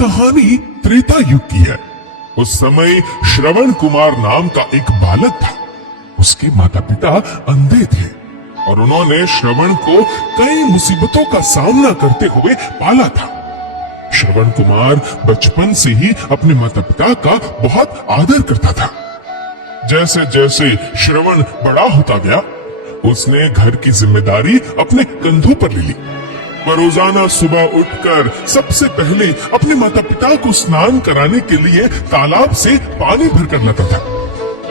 कहानी त्रेता युग की है। उस समय श्रवण कुमार नाम का एक बालक था। उसके माता पिता अंधे थे और उन्होंने श्रवण को कई मुसीबतों का सामना करते हुए पाला था। श्रवण कुमार बचपन से ही अपने माता पिता का बहुत आदर करता था। जैसे जैसे श्रवण बड़ा होता गया, उसने घर की जिम्मेदारी अपने कंधों पर ले ली। वह रोजाना सुबह उठकर सबसे पहले अपने माता पिता को स्नान कराने के लिए तालाब से पानी भरकर लाता था।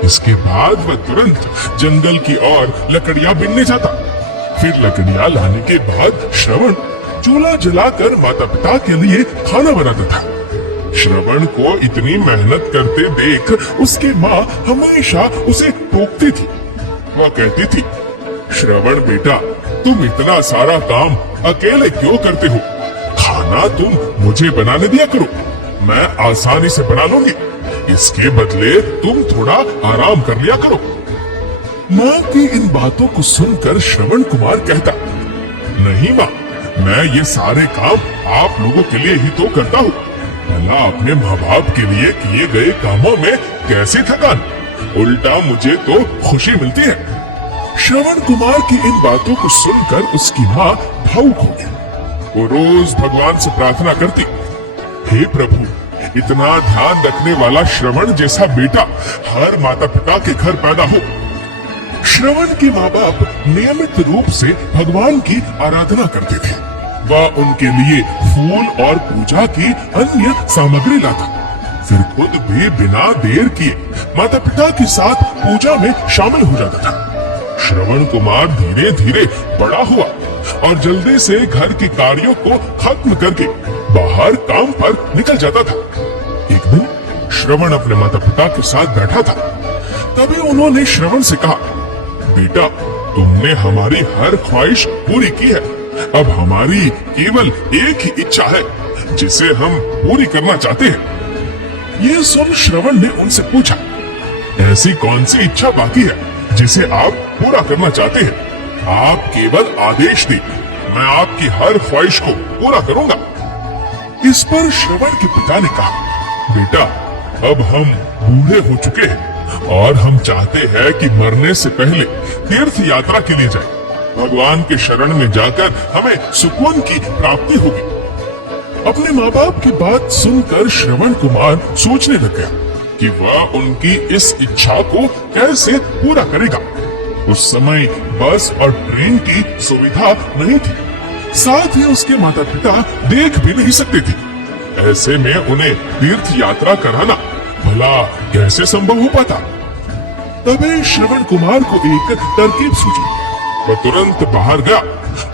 इसके बाद वह तुरंत जंगल की ओर लकड़ियां बीनने जाता। फिर लकड़ियां लाने के बाद श्रवण चूल्हा जलाकर माता पिता के लिए खाना बनाता था। श्रवण को इतनी मेहनत करते देख उसकी माँ हमेशा उसे टोकती थी। वह कहती थी, श्रवण बेटा, तुम इतना सारा काम अकेले क्यों करते हो? खाना तुम मुझे बनाने दिया करो, मैं आसानी से बना लूंगी। इसके बदले तुम थोड़ा आराम कर लिया करो। माँ की इन बातों को सुनकर श्रवण कुमार कहता, नहीं माँ, मैं ये सारे काम आप लोगों के लिए ही तो करता हूँ। भला अपने माँ बाप के लिए किए गए कामों में कैसी थकान, उल्टा मुझे तो खुशी मिलती है। श्रवण कुमार की इन बातों को सुनकर उसकी माँ भावुक हो गई। वो रोज भगवान से प्रार्थना करती, हे प्रभु, इतना ध्यान रखने वाला श्रवण जैसा बेटा हर माता पिता के घर पैदा हो। श्रवण के माँ बाप नियमित रूप से भगवान की आराधना करते थे। वह उनके लिए फूल और पूजा की अन्य सामग्री लाता, फिर खुद भी बिना देर किए माता पिता के साथ पूजा में शामिल हो जाता था। श्रवण कुमार धीरे धीरे बड़ा हुआ और जल्दी से घर के कार्यों को खत्म करके बाहर काम पर निकल जाता था। एक दिन श्रवण अपने माता पिता के साथ बैठा था। तभी उन्होंने श्रवण से कहा, बेटा, तुमने हमारी हर ख्वाहिश पूरी की है। अब हमारी केवल एक ही इच्छा है जिसे हम पूरी करना चाहते हैं। ये सुन श्रवण ने उनसे पूछा, ऐसी कौन सी इच्छा बाकी है जिसे आप पूरा करना चाहते हैं? आप केवल आदेश दें, मैं आपकी हर ख्वाहिश को पूरा करूंगा। इस पर श्रवण के पिता ने कहा, बेटा, अब हम बूढ़े हो चुके हैं और हम चाहते हैं कि मरने से पहले तीर्थ यात्रा के लिए जाएं। भगवान के शरण में जाकर हमें सुकून की प्राप्ति होगी। अपने माँ बाप की बात सुनकर श्रवण कुमार सोचने लग गया कि वह उनकी इस इच्छा को कैसे पूरा करेगा। उस समय बस और ट्रेन की सुविधा नहीं थी, साथ ही उसके माता पिता देख भी नहीं सकते थे। ऐसे में उन्हें तीर्थ यात्रा कराना भला कैसे संभव हो पाता? तभी श्रवण कुमार को एक तरकीब सूझी। वह तुरंत बाहर गया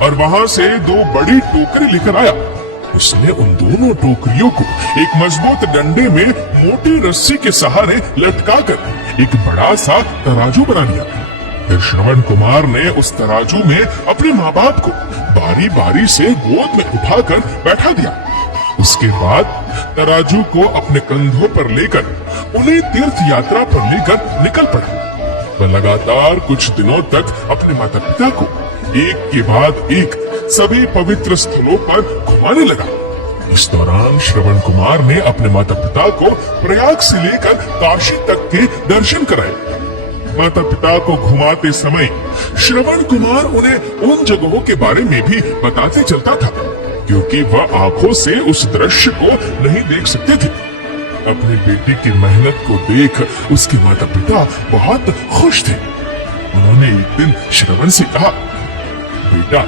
और वहां से 2 बड़ी टोकरी लेकर आया। उसने उन दोनों टोकरियों को एक मजबूत डंडे में मोटी रस्सी के सहारे लटकाकर एक बड़ा सा तराजू बना लिया। फिर श्रवण कुमार ने उस तराजू में अपने माँ बाप को बारी बारी से गोद में उठाकर बैठा दिया। उसके बाद तराजू को अपने कंधों पर लेकर उन्हें तीर्थ यात्रा पर लेकर निकल पड़ा। वह लगातार कुछ दिनों तक अपने माता पिता को एक के बाद एक सभी पवित्र स्थलों पर घुमाने लगा। इस दौरान श्रवण कुमार ने अपने माता पिता को प्रयाग से लेकर काशी तक के दर्शन कराए। माता पिता को घुमाते समय श्रवण कुमार उन्हें उन जगहों के बारे में भी बताते चलता था, क्योंकि वह आंखों से उस दृश्य को नहीं देख सकते थे। अपनी बेटी की मेहनत को देख उसके माता पिता बहुत खुश थे। उन्होंने एक दिन श्रवण से कहा, बेटा,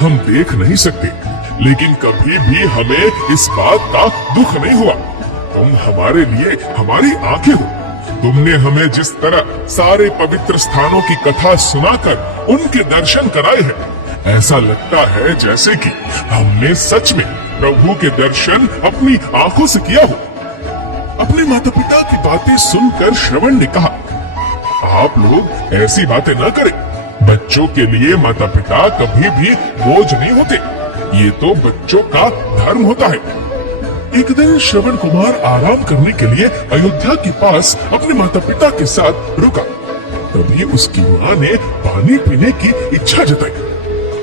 हम देख नहीं सकते, लेकिन कभी भी हमें इस बात का दुख नहीं हुआ। तुम हमारे लिए हमारी आंखें हो। तुमने हमें जिस तरह सारे पवित्र स्थानों की कथा सुनाकर उनके दर्शन कराए हैं, ऐसा लगता है जैसे कि हमने सच में प्रभु के दर्शन अपनी आंखों से किया हो। अपने माता पिता की बातें सुनकर श्रवण ने कहा, आप लोग ऐसी बातें न करें। बच्चों के लिए माता पिता कभी भी बोझ नहीं होते, ये तो बच्चों का धर्म होता है। एक दिन श्रवण कुमार आराम करने के लिए अयोध्या के पास अपने माता पिता के साथ रुका। तभी उसकी माँ ने पानी पीने की इच्छा जताई।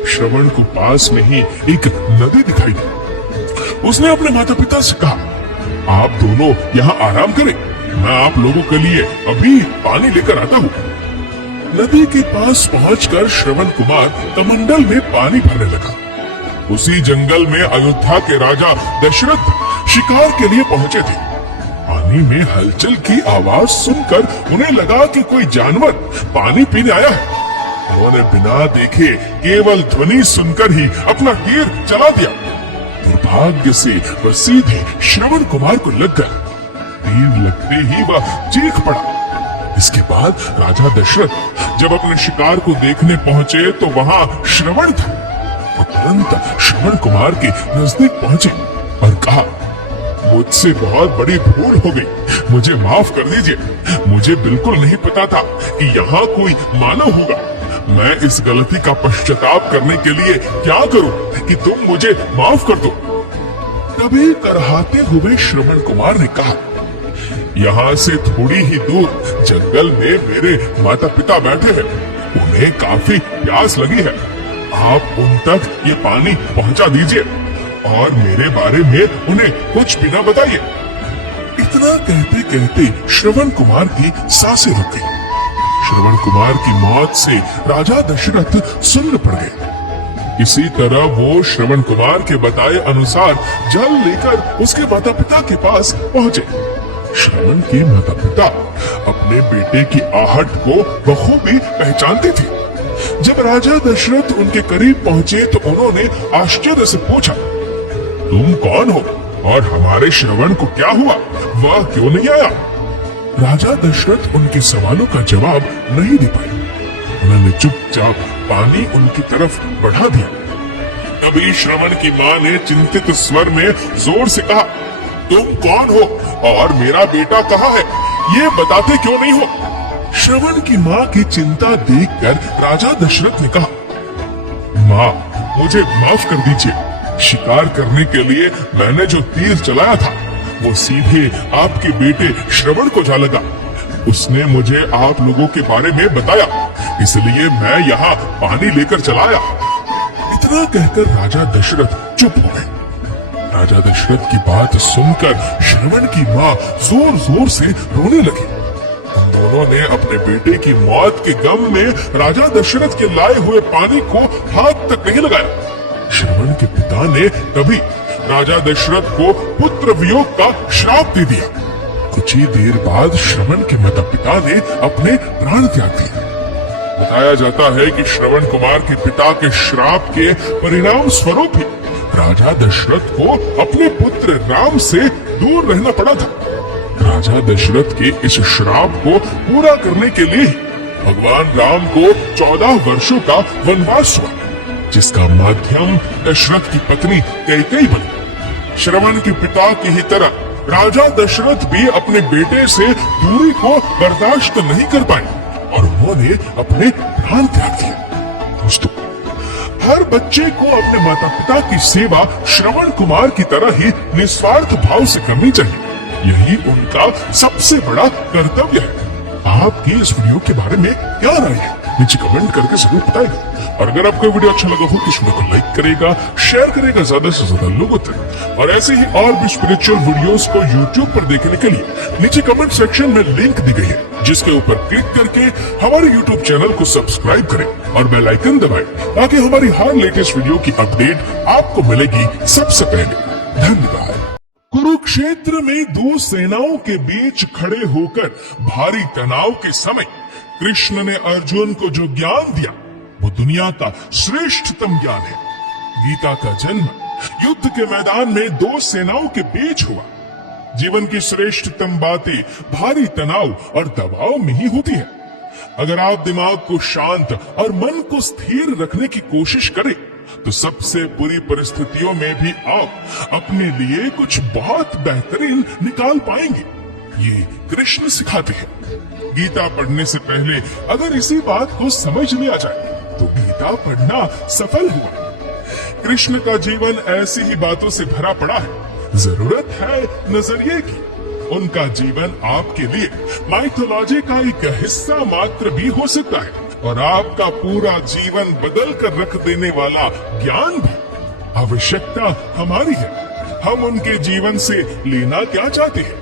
श्रवण को पास में ही एक नदी दिखाई दी। उसने अपने माता पिता से कहा, आप दोनों यहाँ आराम करें, मैं आप लोगों के लिए अभी पानी लेकर आता हूँ। नदी के पास पहुंचकर श्रवण कुमार कमंडल में पानी भरने लगा। उसी जंगल में अयोध्या के राजा दशरथ शिकार के लिए पहुंचे थे। पानी में हलचल की आवाज सुनकर उन्हें लगा कि कोई जानवर पानी पीने आया है। उन्होंने बिना देखे केवल ध्वनि सुनकर ही अपना तीर चला दिया। दुर्भाग्य से वह सीधे श्रवण कुमार को लग गया। तीर लगते ही वह चीख पड़ा। इसके बाद राजा दशरथ जब अपने शिकार को देखने पहुंचे तो वहां श्रवण था। वो तुरंत श्रवण कुमार के नजदीक पहुंचे और कहा, मुझसे बहुत बड़ी भूल हो गई, मुझे माफ कर दीजिए। मुझे बिल्कुल नहीं पता था कि यहाँ कोई मानव होगा। मैं इस गलती का पश्चाताप करने के लिए क्या करूं कि तुम मुझे माफ कर दो। तभी करहाते हुए श्रवण कुमार ने कहा, यहाँ से थोड़ी ही दूर जंगल में मेरे माता पिता बैठे हैं, उन्हें काफी प्यास लगी है। आप उन तक ये पानी पहुंचा दीजिए और मेरे बारे में उन्हें कुछ भी न बताइए। इतना कहते कहते श्रवण कुमार की सांसें रुक गई। श्रवण कुमार की मौत से राजा दशरथ सुन्न पड़ गए। इसी तरह वो श्रवण कुमार के बताए अनुसार जल लेकर उसके माता पिता के पास पहुंचे। श्रवण के माता पिता अपने बेटे की आहट को बखूबी पहचानते थे। जब राजा दशरथ उनके करीब पहुंचे तो उन्होंने आश्चर्य से पूछा, तुम कौन हो और हमारे श्रवण को क्या हुआ, वह क्यों नहीं आया? राजा दशरथ उनके सवालों का जवाब नहीं दे पाए। उन्होंने चुपचाप पानी उनकी तरफ बढ़ा दिया। तभी श्रवण की माँ ने चिंतित स्वर में जोर से कहा, तुम कौन हो और मेरा बेटा कहाँ है, ये बताते क्यों नहीं हो? श्रवण की माँ की चिंता देखकर राजा दशरथ ने कहा, माँ मुझे माफ कर दीजिए। शिकार करने के लिए मैंने जो तीर चलाया था वो सीधे आपके बेटे श्रवण को जा लगा। उसने मुझे आप लोगों के बारे में बताया, इसलिए मैं यहाँ पानी लेकर चला आया। इतना कहकर राजा दशरथ चुप हो गए। राजा दशरथ की बात सुनकर श्रवण की माँ जोर जोर से रोने लगी। उन दोनों ने अपने बेटे की मौत के गम में राजा दशरथ के लाए हुए पानी को हाथ तक नहीं लगाया। श्रवण के पिता ने तभी राजा दशरथ को पुत्र वियोग का श्राप दे दिया। कुछ ही देर बाद श्रवण के माता पिता ने अपने प्राण त्याग दिए। बताया जाता है कि श्रवण कुमार के पिता के श्राप के परिणाम स्वरूप ही राजा दशरथ को अपने पुत्र राम से दूर रहना पड़ा था। राजा दशरथ के इस श्राप को पूरा करने के लिए भगवान राम को 14 वर्षों का वनवास हुआ, जिसका माध्यम दशरथ की पत्नी कैकेयी बनी। श्रवण के पिता की ही तरह राजा दशरथ भी अपने बेटे से दूरी को बर्दाश्त नहीं कर पाए और उन्होंने अपने प्राण त्याग दिए। दोस्तों, हर बच्चे को अपने माता पिता की सेवा श्रवण कुमार की तरह ही निस्वार्थ भाव से करनी चाहिए। यही उनका सबसे बड़ा कर्तव्य है। आपकी इस वीडियो के बारे में क्या राय है, नीचे कमेंट करके जरूर बताएगा। और अगर आपको वीडियो अच्छा लगा हो तो इस वीडियो को लाइक करेगा, शेयर करेगा ज्यादा से ज्यादा लोगों तक। और ऐसे ही और भी स्पिरिचुअल वीडियोस को यूट्यूब पर देखने के लिए नीचे कमेंट सेक्शन में लिंक दी गई है, जिसके ऊपर क्लिक करके हमारे यूट्यूब चैनल को सब्सक्राइब करें और बेल आइकन दबाएं, ताकि हमारी हर लेटेस्ट वीडियो की अपडेट आपको मिलेगी सबसे पहले। धन्यवाद। कुरुक्षेत्र में दो सेनाओं के बीच खड़े होकर भारी तनाव के समय कृष्ण ने अर्जुन को जो ज्ञान दिया वो दुनिया का श्रेष्ठतम ज्ञान है। गीता का जन्म युद्ध के मैदान में दो सेनाओं के बीच हुआ। जीवन की श्रेष्ठतम बातें भारी तनाव और दबाव में ही होती है। अगर आप दिमाग को शांत और मन को स्थिर रखने की कोशिश करें तो सबसे बुरी परिस्थितियों में भी आप अपने लिए कुछ बहुत बेहतरीन निकाल पाएंगे। ये कृष्ण सिखाते हैं। गीता पढ़ने से पहले अगर इसी बात को समझ लिया जाए तो गीता पढ़ना सफल हुआ। कृष्ण का जीवन ऐसी ही बातों से भरा पड़ा है। जरूरत है नजरिए की। उनका जीवन आपके लिए माइथोलॉजी का एक हिस्सा मात्र भी हो सकता है और आपका पूरा जीवन बदल कर रख देने वाला ज्ञान भी। आवश्यकता हमारी है। हम उनके जीवन से लेना क्या चाहते हैं?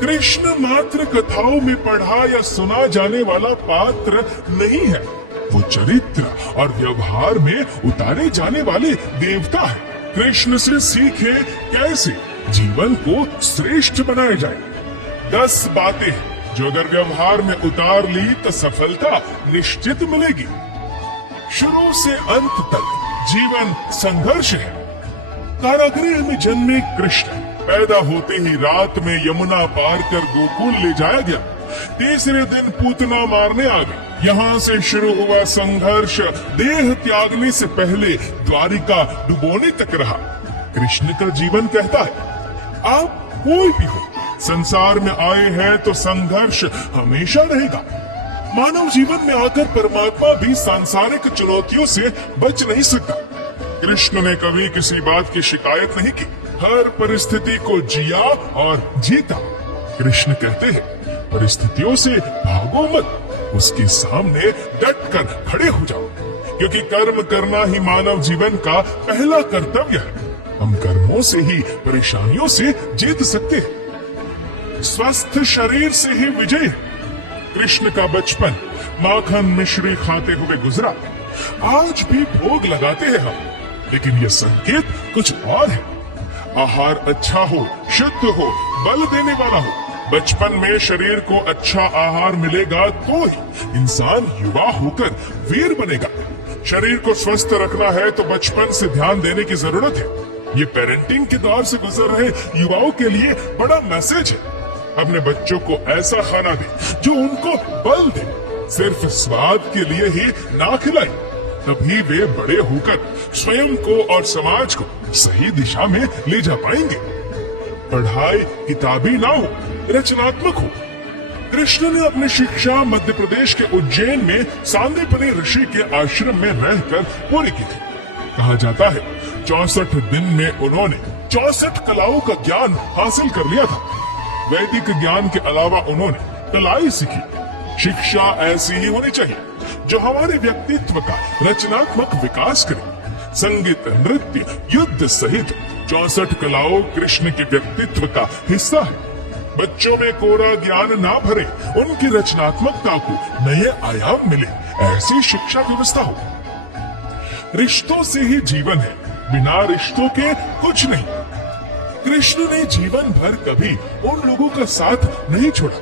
कृष्ण मात्र कथाओं में पढ़ा या सुना जाने वाला पात्र नहीं है, वो चरित्र और व्यवहार में उतारे जाने वाले देवता है। कृष्ण से सीखे कैसे जीवन को श्रेष्ठ बनाया जाए। 10 बातें जो अगर व्यवहार में उतार ली तो सफलता निश्चित मिलेगी। शुरू से अंत तक जीवन संघर्ष है। कारागृह में जन्मे कृष्ण पैदा होते ही रात में यमुना पार कर गोकुल ले जाया गया। तीसरे दिन पूतना मारने आ गए। यहाँ से शुरू हुआ संघर्ष देह त्यागने से पहले द्वारिका डुबोने तक रहा। कृष्ण का जीवन कहता है, आप कोई भी हो, संसार में आए हैं तो संघर्ष हमेशा रहेगा। मानव जीवन में आकर परमात्मा भी सांसारिक चुनौतियों से बच नहीं सकता। कृष्ण ने कभी किसी बात की शिकायत नहीं की, हर परिस्थिति को जिया और जीता। कृष्ण कहते हैं, परिस्थितियों से भागो मत, उसके सामने डट कर खड़े हो जाओ, क्योंकि कर्म करना ही मानव जीवन का पहला कर्तव्य है। हम कर्मों से ही परेशानियों से जीत सकते हैं। स्वस्थ शरीर से ही विजय है। कृष्ण का बचपन माखन मिश्री खाते हुए गुजरा। आज भी भोग लगाते हैं हम, लेकिन यह संकेत कुछ और है। आहार अच्छा हो, शुद्ध हो, बल देने वाला हो। बचपन में शरीर को अच्छा आहार मिलेगा तो ही इंसान युवा होकर वीर बनेगा। शरीर को स्वस्थ रखना है तो बचपन से ध्यान देने की जरूरत है। ये पेरेंटिंग के दौर से गुजर रहे युवाओं के लिए बड़ा मैसेज है। अपने बच्चों को ऐसा खाना दे जो उनको बल दे, सिर्फ स्वाद के लिए ही ना खिलाए, तभी वे बड़े होकर स्वयं को और समाज को सही दिशा में ले जा पाएंगे। पढ़ाई किताबी ना हो, रचनात्मक हो। कृष्ण ने अपनी शिक्षा मध्य प्रदेश के उज्जैन में सांदीपनि ऋषि के आश्रम में रहकर पूरी की थी। कहा जाता है 64 दिन में उन्होंने 64 कलाओं का ज्ञान हासिल कर लिया था। वैदिक ज्ञान के अलावा उन्होंने कलाई सीखी। शिक्षा ऐसी ही होनी चाहिए जो हमारे व्यक्तित्व का रचनात्मक विकास करे। संगीत, नृत्य, युद्ध सहित 64 कलाओं कृष्ण के व्यक्तित्व का हिस्सा है। बच्चों में कोरा ज्ञान ना भरे, उनकी रचनात्मकता को नए आयाम मिले, ऐसी शिक्षा व्यवस्था हो। रिश्तों से ही जीवन है, बिना रिश्तों के कुछ नहीं। कृष्ण ने जीवन भर कभी उन लोगों का साथ नहीं छोड़ा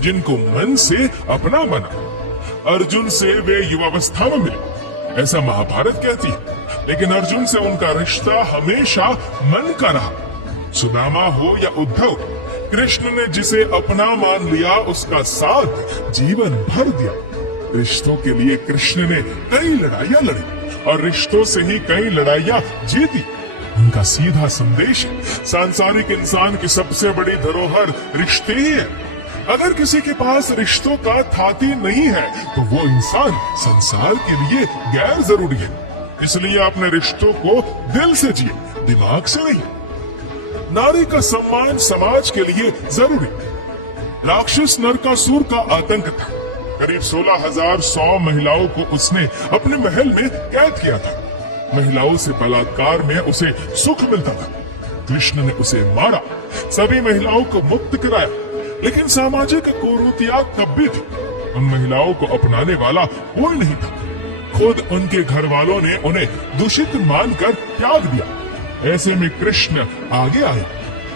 जिनको मन से अपना बना। अर्जुन से वे युवावस्था में मिले, ऐसा महाभारत कहती है, लेकिन अर्जुन से उनका रिश्ता हमेशा मन का रहा। सुदामा हो या उद्धव, कृष्ण ने जिसे अपना मान लिया उसका साथ जीवन भर दिया। रिश्तों के लिए कृष्ण ने कई लड़ाइयां लड़ी और रिश्तों से ही कई लड़ाइयां जीती। उनका सीधा संदेश है, सांसारिक इंसान की सबसे बड़ी धरोहर रिश्ते ही है। अगर किसी के पास रिश्तों का थाती नहीं है तो वो इंसान संसार के लिए गैर जरूरी है। इसलिए अपने रिश्तों को दिल से जिए, दिमाग से नहीं। नारी का सम्मान समाज के लिए जरूरी। राक्षस नरकासुर का आतंक था। करीब 16,100 महिलाओं को उसने अपने महल में कैद किया था। महिलाओं से बलात्कार में उसे सुख मिलता था। कृष्ण ने उसे मारा, सभी महिलाओं को मुक्त कराया, लेकिन सामाजिक कुरीतियां तब भी थी। उन महिलाओं को अपनाने वाला कोई नहीं था। खुद उनके घर वालों ने उन्हें दूषित मानकर त्याग दिया। ऐसे में कृष्ण आगे आए,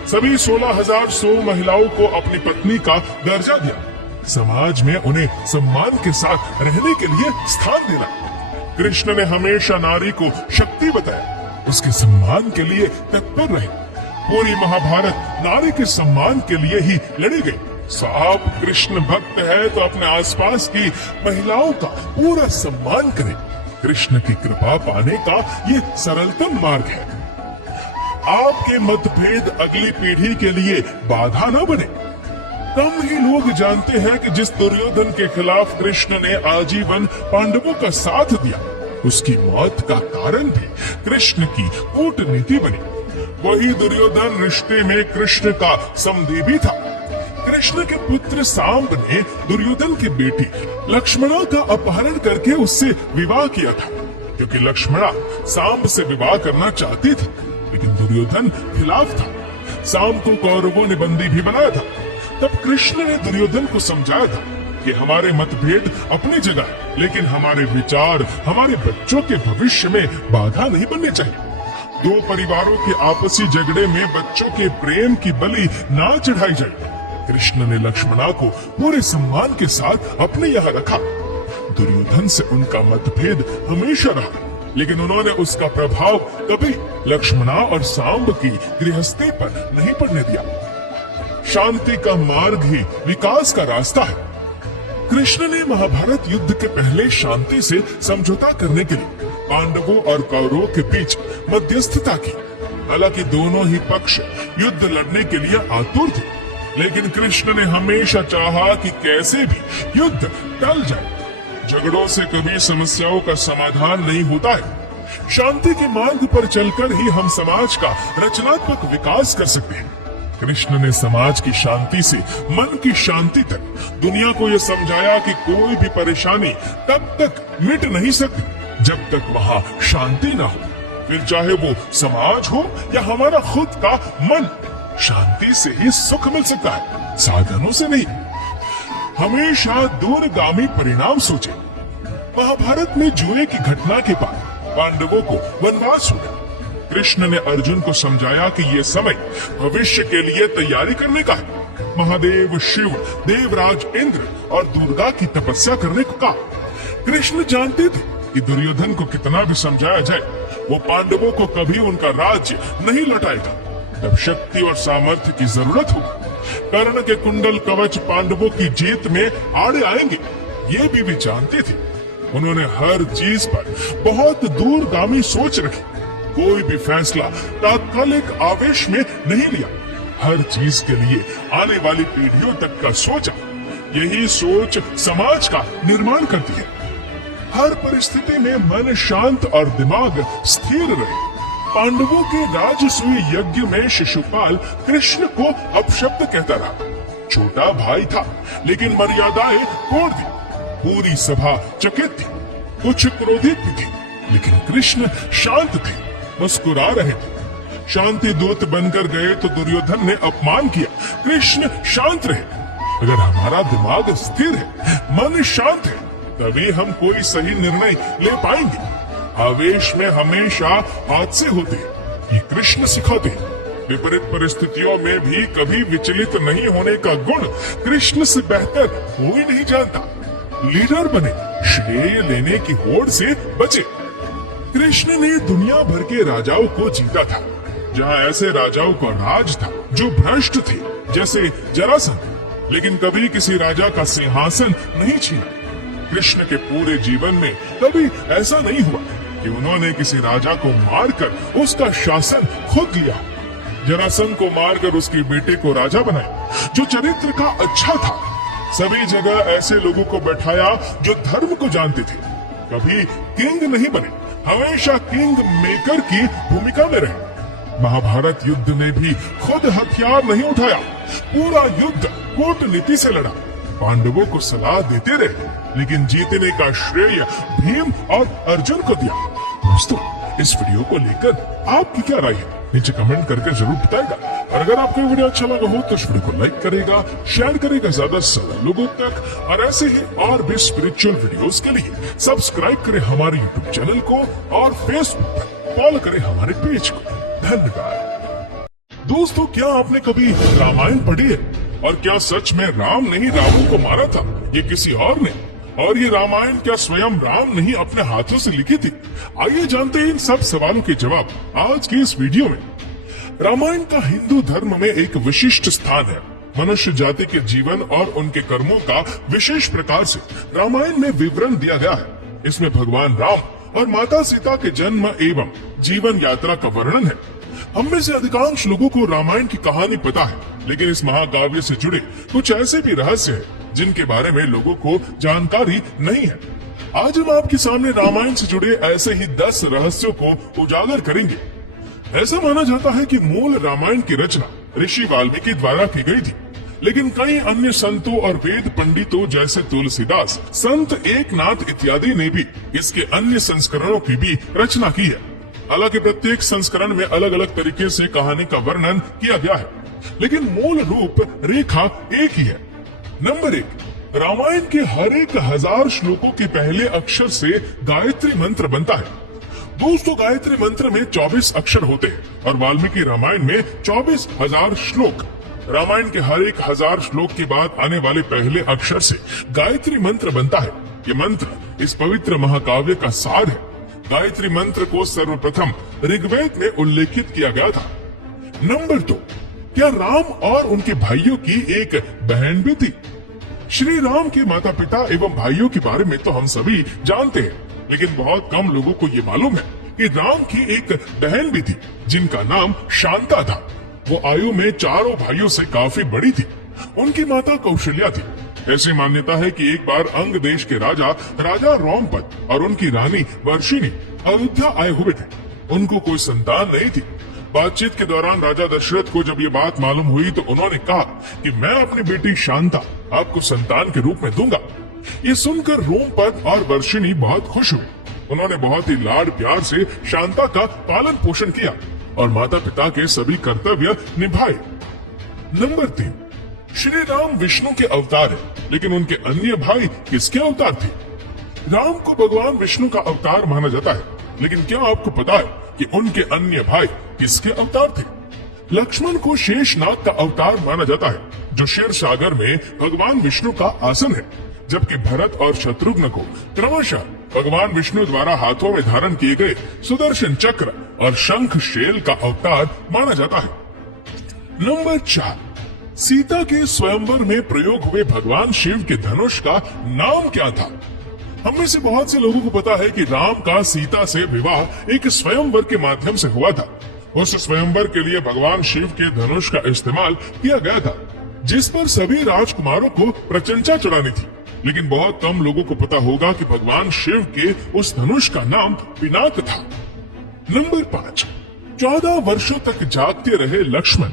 सभी 16,100 महिलाओं को अपनी पत्नी का दर्जा दिया। समाज में उन्हें सम्मान के साथ रहने के लिए स्थान देना। कृष्ण ने हमेशा नारी को शक्ति बताया, उसके सम्मान के लिए तत्पर रहे। पूरी महाभारत नारी के सम्मान के लिए ही लड़ी गई। सो आप कृष्ण भक्त है तो अपने आसपास की महिलाओं का पूरा सम्मान करें। कृष्ण की कृपा पाने का ये सरलतम मार्ग है। आपके मतभेद अगली पीढ़ी के लिए बाधा न बने। कम ही लोग जानते हैं कि जिस दुर्योधन के खिलाफ कृष्ण ने आजीवन पांडवों का साथ दिया, उसकी मौत का कारण भी कृष्ण की कूटनीति बनी। वही दुर्योधन रिश्ते में कृष्ण का समदेवी था। कृष्ण के पुत्र सांब ने दुर्योधन की बेटी लक्ष्मणा का अपहरण करके उससे विवाह किया था, क्योंकि लक्ष्मणा सांब से विवाह करना चाहती थी। लेकिन दुर्योधन खिलाफ था। सांब को कौरवों ने बंदी भी बनाया था। तब कृष्ण ने दुर्योधन को समझाया था कि हमारे मतभेद अपनी जगह है, लेकिन हमारे विचार हमारे बच्चों के भविष्य में बाधा नहीं बनने चाहिए। दो परिवारों के आपसी झगड़े में बच्चों के प्रेम की बलि ना चढ़ाई जाए। कृष्ण ने लक्ष्मणा को पूरे सम्मान के साथ अपने यहाँ रखा। दुर्योधन से उनका मतभेद हमेशा रहा, लेकिन उन्होंने उसका प्रभाव कभी लक्ष्मणा और सांब की गृहस्थी पर नहीं पड़ने दिया। शांति का मार्ग ही विकास का रास्ता है। कृष्ण ने महाभारत युद्ध के पहले शांति से समझौता करने के लिए पांडवों और कौरवों के बीच मध्यस्थता की। हालांकि दोनों ही पक्ष युद्ध लड़ने के लिए आतुर थे, लेकिन कृष्ण ने हमेशा चाहा कि कैसे भी युद्ध टल जाए। झगड़ों से कभी समस्याओं का समाधान नहीं होता है। शांति के मार्ग पर चलकर ही हम समाज का रचनात्मक विकास कर सकते हैं। कृष्ण ने समाज की शांति से मन की शांति तक दुनिया को यह समझाया कि कोई भी परेशानी तब तक मिट नहीं सकती जब तक वहां शांति ना हो। फिर चाहे वो समाज हो या हमारा खुद का मन, शांति से ही सुख मिल सकता है, साधनों से नहीं। हमेशा दूरगामी परिणाम सोचे। महाभारत में जुए की घटना के बाद पांडवों को वनवास हुआ। कृष्ण ने अर्जुन को समझाया कि ये समय भविष्य के लिए तैयारी करने का है। महादेव शिव, देवराज इंद्र और दुर्गा की तपस्या करने को कहा। कृष्ण जानते थे कि दुर्योधन को कितना भी समझाया जाए, वो पांडवों को कभी उनका राज्य नहीं लौटाएगा। तब शक्ति और सामर्थ्य की जरूरत होगी। कर्ण के कुंडल कवच पांडवों की जीत में आड़े आएंगे, ये भी जानते थे। उन्होंने हर चीज पर बहुत दूरगामी सोच रखी। कोई भी फैसला तात्कालिक आवेश में नहीं लिया। हर चीज के लिए आने वाली पीढ़ियों तक का सोचा। यही सोच समाज का निर्माण करती है। हर परिस्थिति में मन शांत और दिमाग स्थिर रहे। पांडवों के राजसूय यज्ञ में शिशुपाल कृष्ण को अपशब्द कहता रहा। छोटा भाई था, लेकिन मर्यादाएं तोड़ दी। पूरी सभा चकित थी, कुछ क्रोधित भी थी, लेकिन कृष्ण शांत थे, मुस्कुरा रहे थे। शांति दूत बनकर गए तो दुर्योधन ने अपमान किया। कृष्ण शांत रहे। अगर हमारा दिमाग स्थिर है, मन शांत है, तभी हम कोई सही निर्णय ले पाएंगे। आवेश में हमेशा हादसे होते हैं, ये कृष्ण सिखाते हैं। विपरीत परिस्थितियों में भी कभी विचलित नहीं होने का गुण कृष्ण से बेहतर कोई नहीं जानता। लीडर बने, श्रेय लेने की होड़ से बचे। कृष्ण ने दुनिया भर के राजाओं को जीता था। जहाँ ऐसे राजाओं का राज था जो भ्रष्ट थे, जैसे जरासंध, लेकिन कभी किसी राजा का सिंहासन नहीं छीना। कृष्ण के पूरे जीवन में कभी ऐसा नहीं हुआ कि उन्होंने किसी राजा को मारकर उसका शासन खुद लिया। जरासंध को मारकर उसके बेटे को राजा बनाया, जो चरित्र का अच्छा था। सभी जगह ऐसे लोगों को बैठाया जो धर्म को जानते थे। कभी किंग नहीं बने, हमेशा किंग मेकर की भूमिका में रहे। महाभारत युद्ध में भी खुद हथियार नहीं उठाया, पूरा युद्ध कूटनीति से लड़ा। पांडवों को सलाह देते रहे, लेकिन जीतने का श्रेय भीम और अर्जुन को दिया। दोस्तों, इस वीडियो को लेकर आपकी क्या राय है, नीचे कमेंट करके जरूर बताएगा। और अगर आपको वीडियो अच्छा लगा हो तो इस वीडियो को लाइक करेगा, शेयर करेगा ज्यादा से ज्यादा लोगों तक। और ऐसे ही और भी स्पिरिचुअल वीडियोस के लिए सब्सक्राइब करें हमारे यूट्यूब चैनल को और फेसबुक पर फॉलो करें हमारे पेज को। धन्यवाद। दोस्तों, क्या आपने कभी रामायण पढ़ी है? और क्या सच में राम ने ही रावण को मारा था, ये किसी और ने? और ये रामायण क्या स्वयं राम नहीं अपने हाथों से लिखी थी? आइए जानते हैं इन सब सवालों के जवाब आज की इस वीडियो में। रामायण का हिंदू धर्म में एक विशिष्ट स्थान है। मनुष्य जाति के जीवन और उनके कर्मों का विशेष प्रकार से रामायण में विवरण दिया गया है। इसमें भगवान राम और माता सीता के जन्म एवं जीवन यात्रा का वर्णन है। हम में से अधिकांश लोगों को रामायण की कहानी पता है, लेकिन इस महाकाव्य से जुड़े कुछ ऐसे भी रहस्य हैं जिनके बारे में लोगों को जानकारी नहीं है। आज हम आपके सामने रामायण से जुड़े ऐसे ही 10 रहस्यों को उजागर करेंगे। ऐसा माना जाता है कि मूल रामायण की रचना ऋषि वाल्मीकि द्वारा की गई थी, लेकिन कई अन्य संतों और वेद पंडितों जैसे तुलसीदास, संत एकनाथ इत्यादि ने भी इसके अन्य संस्करणों की भी रचना की है। हालांकि प्रत्येक संस्करण में अलग अलग तरीके से कहानी का वर्णन किया गया है, लेकिन मूल रूप रेखा एक ही है। नंबर 1, रामायण के हर एक 1000 श्लोकों के पहले अक्षर से गायत्री मंत्र बनता है। दोस्तों, गायत्री मंत्र में 24 अक्षर होते हैं और वाल्मीकि रामायण में 24,000 श्लोक। रामायण के हर एक 1000 श्लोक के बाद आने वाले पहले अक्षर से गायत्री मंत्र बनता है। ये मंत्र इस पवित्र महाकाव्य का सार है। गायत्री मंत्र को सर्वप्रथम ऋग्वेद में उल्लेखित किया गया था। नंबर 2, क्या राम और उनके भाइयों की एक बहन भी थी? श्री राम के माता पिता एवं भाइयों के बारे में तो हम सभी जानते हैं, लेकिन बहुत कम लोगों को ये मालूम है कि राम की एक बहन भी थी जिनका नाम शांता था। वो आयु में चारों भाइयों से काफी बड़ी थी। उनकी माता कौशल्या थी। ऐसी मान्यता है कि एक बार अंग देश के राजा रोमपद और उनकी रानी वर्षिणी अयोध्या आए हुए थे। उनको कोई संतान नहीं थी। बातचीत के दौरान राजा दशरथ को जब ये बात मालूम हुई तो उन्होंने कहा कि मैं अपनी बेटी शांता आपको संतान के रूप में दूंगा। ये सुनकर रोमपद और वर्षिणी बहुत खुश हुए। उन्होंने बहुत ही लाड प्यार से शांता का पालन पोषण किया और माता पिता के सभी कर्तव्य निभाए। नंबर 3, श्री राम विष्णु के अवतार है, लेकिन उनके अन्य भाई किसके अवतार थे? राम को भगवान विष्णु का अवतार माना जाता है, लेकिन क्या आपको पता है कि उनके अन्य भाई किसके अवतार थे? लक्ष्मण को शेषनाग का अवतार माना जाता है, जो क्षीर सागर में भगवान विष्णु का आसन है, जबकि भरत और शत्रुघ्न को क्रमशः भगवान विष्णु द्वारा हाथों में धारण किए गए सुदर्शन चक्र और शंख शैल का अवतार माना जाता है। नंबर 4, सीता के स्वयंवर में प्रयोग हुए भगवान शिव के धनुष का नाम क्या था? हम में से बहुत से लोगों को पता है कि राम का सीता से विवाह एक स्वयंवर के माध्यम से हुआ था। उस स्वयंवर के लिए भगवान शिव के धनुष का इस्तेमाल किया गया था, जिस पर सभी राजकुमारों को प्रशंसा चढ़ानी थी। लेकिन बहुत कम लोगों को पता होगा कि भगवान शिव के उस धनुष का नाम पिनाक था। नंबर 5, 14 वर्षों तक जागते रहे लक्ष्मण।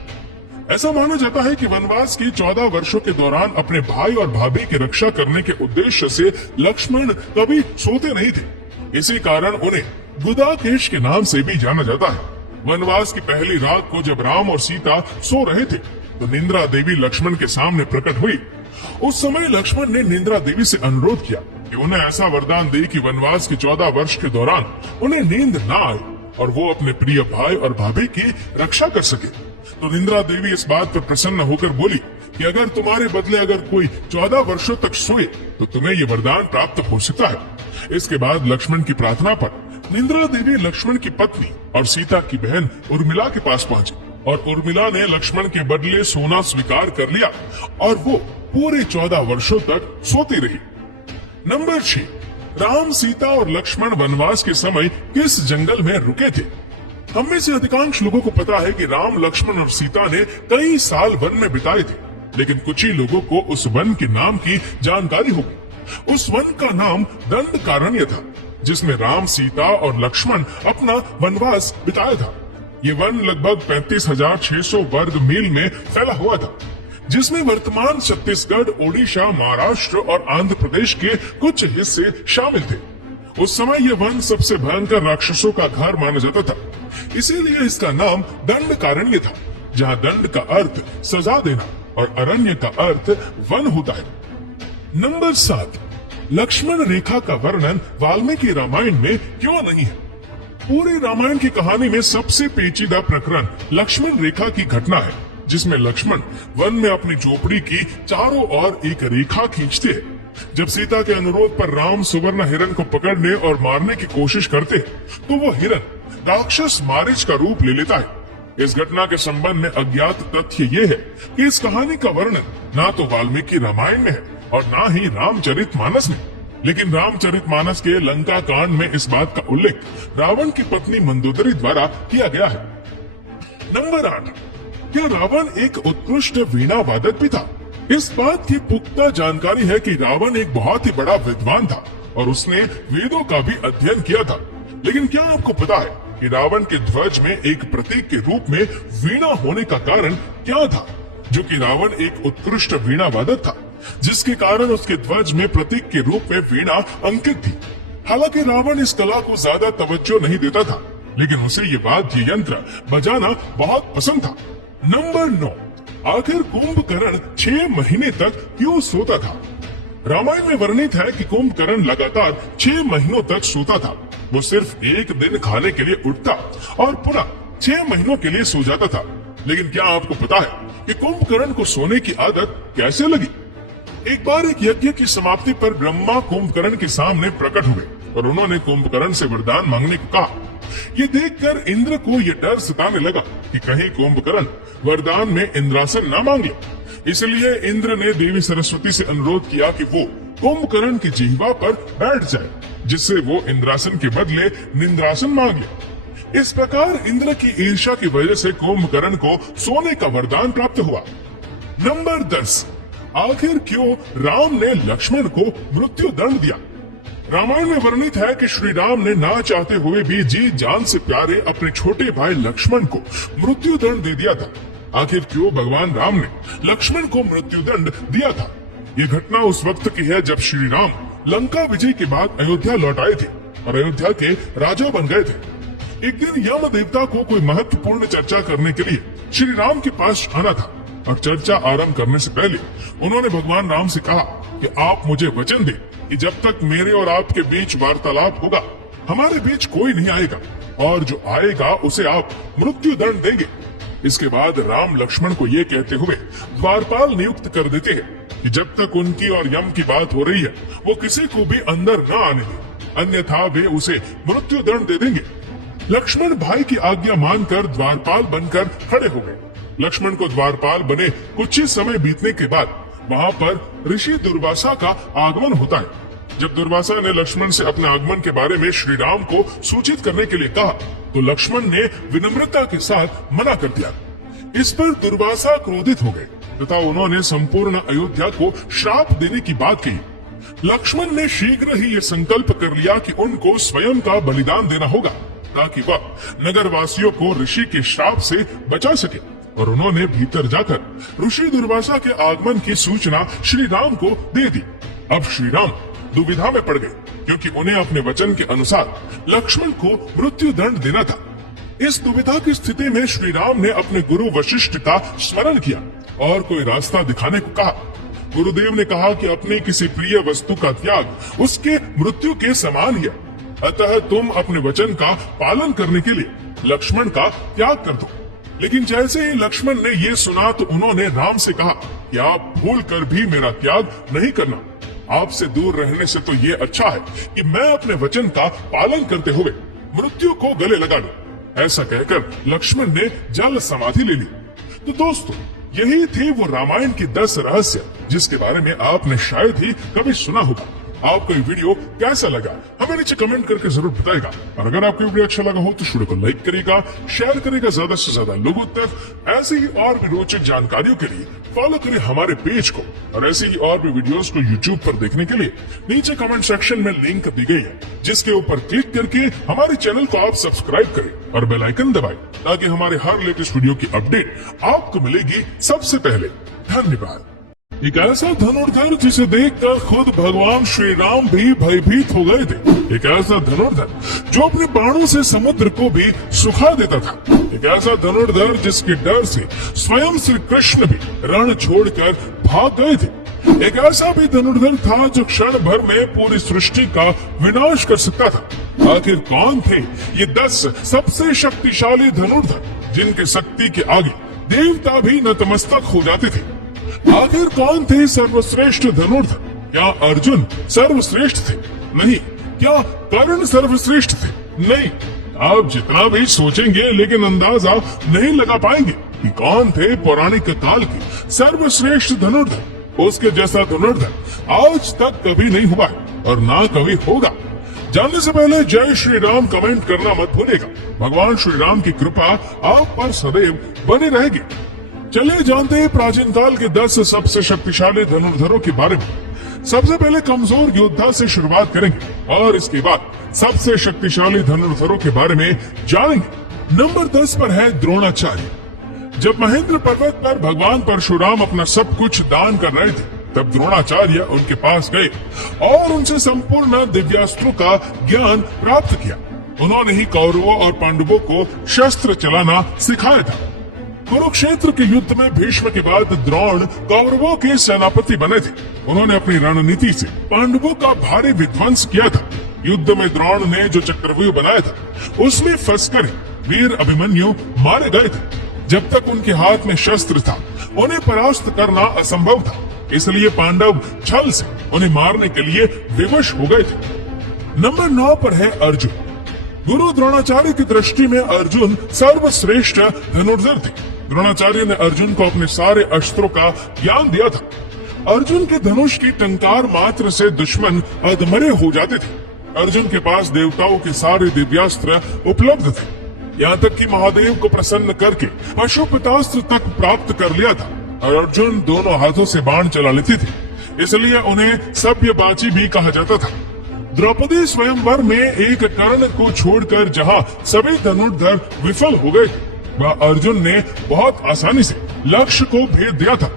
ऐसा माना जाता है कि वनवास के 14 वर्षों के दौरान अपने भाई और भाभी की रक्षा करने के उद्देश्य से लक्ष्मण कभी सोते नहीं थे। इसी कारण उन्हें गुदाकेश के नाम से भी जाना जाता है। वनवास की पहली रात को जब राम और सीता सो रहे थे तो निंद्रा देवी लक्ष्मण के सामने प्रकट हुई। उस समय लक्ष्मण ने निंद्रा देवी से अनुरोध किया कि उन्हें ऐसा वरदान दे कि वनवास के 14 वर्ष के दौरान उन्हें नींद न आए और वो अपने प्रिय भाई और भाभी की रक्षा कर सके। तो निंद्रा देवी इस बात पर प्रसन्न होकर बोली कि अगर तुम्हारे बदले अगर कोई 14 वर्षों तक सोए तो तुम्हें ये वरदान प्राप्त हो सकता है। इसके बाद लक्ष्मण की प्रार्थना पर निंद्रा देवी लक्ष्मण की पत्नी और सीता की बहन उर्मिला के पास पहुंची और उर्मिला ने लक्ष्मण के बदले सोना स्वीकार कर लिया और वो पूरे 14 वर्षों तक सोती रही। नंबर 6, राम, सीता और लक्ष्मण वनवास के समय किस जंगल में रुके थे? हम में से अधिकांश लोगों को पता है कि राम, लक्ष्मण और सीता ने कई साल वन में बिताए थे, लेकिन कुछ ही लोगों को उस वन के नाम की जानकारी होगी। उस वन का नाम दंडकारण्य था, जिसमें राम, सीता और लक्ष्मण अपना वनवास बिताया था। ये वन लगभग 35,600 वर्ग मील में फैला हुआ था, जिसमें वर्तमान छत्तीसगढ़, ओडिशा, महाराष्ट्र और आंध्र प्रदेश के कुछ हिस्से शामिल थे। उस समय यह वन सबसे भयंकर राक्षसों का घर माना जाता था, इसीलिए इसका नाम दंडकारण्य था, जहाँ दंड का अर्थ सजा देना और अरण्य का अर्थ वन होता है। नंबर 7, लक्ष्मण रेखा का वर्णन वाल्मीकि रामायण में क्यों नहीं है? पूरी रामायण की कहानी में सबसे पेचीदा प्रकरण लक्ष्मण रेखा की घटना है, जिसमें लक्ष्मण वन में अपनी झोपड़ी की चारों ओर एक रेखा खींचते हैं। जब सीता के अनुरोध पर राम सुवर्ण हिरण को पकड़ने और मारने की कोशिश करते हैं, तो वो हिरण राक्षस मारीच का रूप ले लेता है। इस घटना के संबंध में अज्ञात तथ्य ये है कि इस कहानी का वर्णन ना तो वाल्मीकि रामायण में है और ना ही रामचरितमानस में, लेकिन रामचरितमानस के लंका कांड में इस बात का उल्लेख रावण की पत्नी मंदोदरी द्वारा किया गया है। नंबर 8, क्या रावण एक उत्कृष्ट वीणा वादक भी था? इस बात की पुख्ता जानकारी है कि रावण एक बहुत ही बड़ा विद्वान था और उसने वेदों का भी अध्ययन किया था। लेकिन क्या आपको पता है कि रावण के ध्वज में एक प्रतीक के रूप में वीणा होने का कारण क्या था? जो कि रावण एक उत्कृष्ट वीणा वादक था, जिसके कारण उसके ध्वज में प्रतीक के रूप में वीणा अंकित थी। हालांकि रावण इस कला को ज्यादा तवज्जो नहीं देता था। लेकिन उसे ये वाद्य यंत्र बजाना बहुत पसंद था। नंबर 9, आखिर कुंभकर्ण 6 महीने तक क्यों सोता था? रामायण में वर्णित है कि कुंभकर्ण लगातार 6 महीनों तक सोता था। वो सिर्फ एक दिन खाने के लिए उठता और पूरा 6 महीनों के लिए सो जाता था। लेकिन क्या आपको पता है कि कुंभकर्ण को सोने की आदत कैसे लगी? एक बार एक यज्ञ की समाप्ति पर ब्रह्मा कुंभकर्ण के सामने प्रकट हुए और उन्होंने कुंभकर्ण से वरदान मांगने को कहा। ये देखकर इंद्र को ये डर सताने लगा कि कहीं कुंभकर्ण वरदान में इंद्रासन न मांग ले। इसलिए इंद्र ने देवी सरस्वती से अनुरोध किया कि वो कुंभकर्ण की जिह्वा पर बैठ जाए, जिससे वो इंद्रासन के बदले निंद्रासन मांग ले। इस प्रकार इंद्र की ईर्ष्या की वजह से कुंभकर्ण को सोने का वरदान प्राप्त हुआ। नंबर 10, आखिर क्यों राम ने लक्ष्मण को मृत्यु दंड दिया? रामायण में वर्णित है कि श्री राम ने ना चाहते हुए भी जी जान से प्यारे अपने छोटे भाई लक्ष्मण को मृत्यु दंड दे दिया था। आखिर क्यों भगवान राम ने लक्ष्मण को मृत्यु दंड दिया था? ये घटना उस वक्त की है जब श्री राम लंका विजय के बाद अयोध्या लौट आए थे और अयोध्या के राजा बन गए थे। एक दिन यम देवता को कोई महत्वपूर्ण चर्चा करने के लिए श्री राम के पास आना था और चर्चा आरंभ करने से पहले उन्होंने भगवान राम से कहा कि आप मुझे वचन दें कि जब तक मेरे और आपके बीच वार्तालाप होगा हमारे बीच कोई नहीं आएगा और जो आएगा उसे आप मृत्यु दंड देंगे। इसके बाद राम लक्ष्मण को ये कहते हुए द्वारपाल नियुक्त कर देते हैं कि जब तक उनकी और यम की बात हो रही है वो किसी को भी अंदर न आने दें, अन्यथा वे उसे मृत्यु दंड दे देंगे। लक्ष्मण भाई की आज्ञा मानकर द्वारपाल बनकर खड़े हो गए। लक्ष्मण को द्वारपाल बने कुछ ही समय बीतने के बाद वहाँ पर ऋषि दुर्वासा का आगमन होता है। जब दुर्वासा ने लक्ष्मण से अपने आगमन के बारे में श्री राम को सूचित करने के लिए कहा तो लक्ष्मण ने विनम्रता के साथ मना कर दिया। इस पर दुर्वासा क्रोधित हो गए तथा उन्होंने संपूर्ण अयोध्या को श्राप देने की बात कही। लक्ष्मण ने शीघ्र ही ये संकल्प कर लिया कि उनको स्वयं का बलिदान देना होगा ताकि वह नगर वासियों को ऋषि के श्राप से बचा सके। और उन्होंने भीतर जाकर ऋषि दुर्वासा के आगमन की सूचना श्री राम को दे दी। अब श्री राम दुविधा में पड़ गए क्योंकि उन्हें अपने वचन के अनुसार लक्ष्मण को मृत्यु दंड देना था। इस दुविधा की स्थिति में श्री राम ने अपने गुरु वशिष्ठ का स्मरण किया और कोई रास्ता दिखाने को कहा। गुरुदेव ने कहा कि अपनी किसी प्रिय वस्तु का त्याग उसके मृत्यु के समान ही है, अतः तुम अपने वचन का पालन करने के लिए लक्ष्मण का त्याग कर दो। लेकिन जैसे ही लक्ष्मण ने ये सुना तो उन्होंने राम से कहा कि आप भूल कर भी मेरा त्याग नहीं करना। आपसे दूर रहने से तो ये अच्छा है कि मैं अपने वचन का पालन करते हुए मृत्यु को गले लगा लूं। ऐसा कहकर लक्ष्मण ने जल समाधि ले ली। तो दोस्तों, यही थे वो रामायण के 10 रहस्य जिसके बारे में आपने शायद ही कभी सुना होगा। आपको ये वीडियो कैसा लगा हमें नीचे कमेंट करके जरूर बताएगा। और अगर आपको वीडियो अच्छा लगा हो तो वीडियो को लाइक करेगा, शेयर करेगा ज्यादा से ज्यादा लोगों तक। ऐसे ही और भी रोचक जानकारियों के लिए फॉलो करें हमारे पेज को और ऐसे ही और भी वीडियोस को यूट्यूब पर देखने के लिए नीचे कमेंट सेक्शन में लिंक दी गई है जिसके ऊपर क्लिक करके हमारे चैनल को आप सब्सक्राइब करें और बेल आइकन दबाएं ताकि हमारे हर लेटेस्ट वीडियो की अपडेट आपको मिलेगी सबसे पहले। धन्यवाद। एक ऐसा धनुर्धर जिसे देखकर खुद भगवान श्री राम भी भयभीत हो गए थे। एक ऐसा धनुर्धर जो अपने बाणों से समुद्र को भी सुखा देता था। एक ऐसा धनुर्धर जिसके डर से स्वयं श्री कृष्ण भी रण छोड़कर भाग गए थे। एक ऐसा भी धनुर्धर था जो क्षण भर में पूरी सृष्टि का विनाश कर सकता था। आखिर कौन थे ये 10 सबसे शक्तिशाली धनुर्धर जिनके शक्ति के आगे देवता भी नतमस्तक हो जाते थे? आखिर कौन थे सर्वश्रेष्ठ धनुर्धर? क्या अर्जुन सर्वश्रेष्ठ थे? नहीं। क्या कर्ण सर्वश्रेष्ठ थे? नहीं। आप जितना भी सोचेंगे लेकिन अंदाजा नहीं लगा पाएंगे कि कौन थे पौराणिक काल के सर्वश्रेष्ठ धनुर्धर। उसके जैसा धनुर्धर आज तक कभी नहीं हुआ है और ना कभी होगा। जानने से पहले जय श्री राम कमेंट करना मत भूलिएगा। भगवान श्री राम की कृपा आप पर सदैव बनी रहेगी। चलिए जानते हैं प्राचीन काल के 10 सबसे शक्तिशाली धनुर्धरों के बारे में। सबसे पहले कमजोर योद्धा से शुरुआत करेंगे और इसके बाद सबसे शक्तिशाली धनुर्धरों के बारे में जानेंगे। नंबर 10 पर है द्रोणाचार्य। जब महेंद्र पर्वत पर भगवान परशुराम अपना सब कुछ दान कर रहे थे तब द्रोणाचार्य उनके पास गए और उनसे संपूर्ण दिव्यास्त्रों का ज्ञान प्राप्त किया। उन्होंने ही कौरवों और पांडवों को शस्त्र चलाना सिखाया था। कुरुक्षेत्र के युद्ध में भीष्म के बाद द्रोण कौरवों के सेनापति बने थे। उन्होंने अपनी रणनीति से पांडवों का भारी विध्वंस किया था। युद्ध में द्रोण ने जो चक्रव्यूह बनाया था उसमें फंसकर वीर अभिमन्यु मारे गए थे। जब तक उनके हाथ में शस्त्र था उन्हें परास्त करना असंभव था, इसलिए पांडव छल से उन्हें मारने के लिए विवश हो गए थे। नंबर 9 पर है अर्जुन। गुरु द्रोणाचार्य की दृष्टि में अर्जुन सर्वश्रेष्ठ धनुर्धर थे। द्रोणाचार्य ने अर्जुन को अपने सारे अस्त्रों का ज्ञान दिया था। अर्जुन के धनुष की टंकार मात्र से दुश्मन अधमरे हो जाते थे। अर्जुन के पास देवताओं के सारे दिव्यास्त्र उपलब्ध थे, यहाँ तक कि महादेव को प्रसन्न करके पशुपतास्त्र तक प्राप्त कर लिया था। और अर्जुन दोनों हाथों से बाण चला लेते थे, इसलिए उन्हें सभ्यबाची भी कहा जाता था। द्रौपदी स्वयंवर में एक कर्ण को छोड़कर जहाँ सभी धनुर्धर विफल हो गए, वह अर्जुन ने बहुत आसानी से लक्ष्य को भेद दिया था।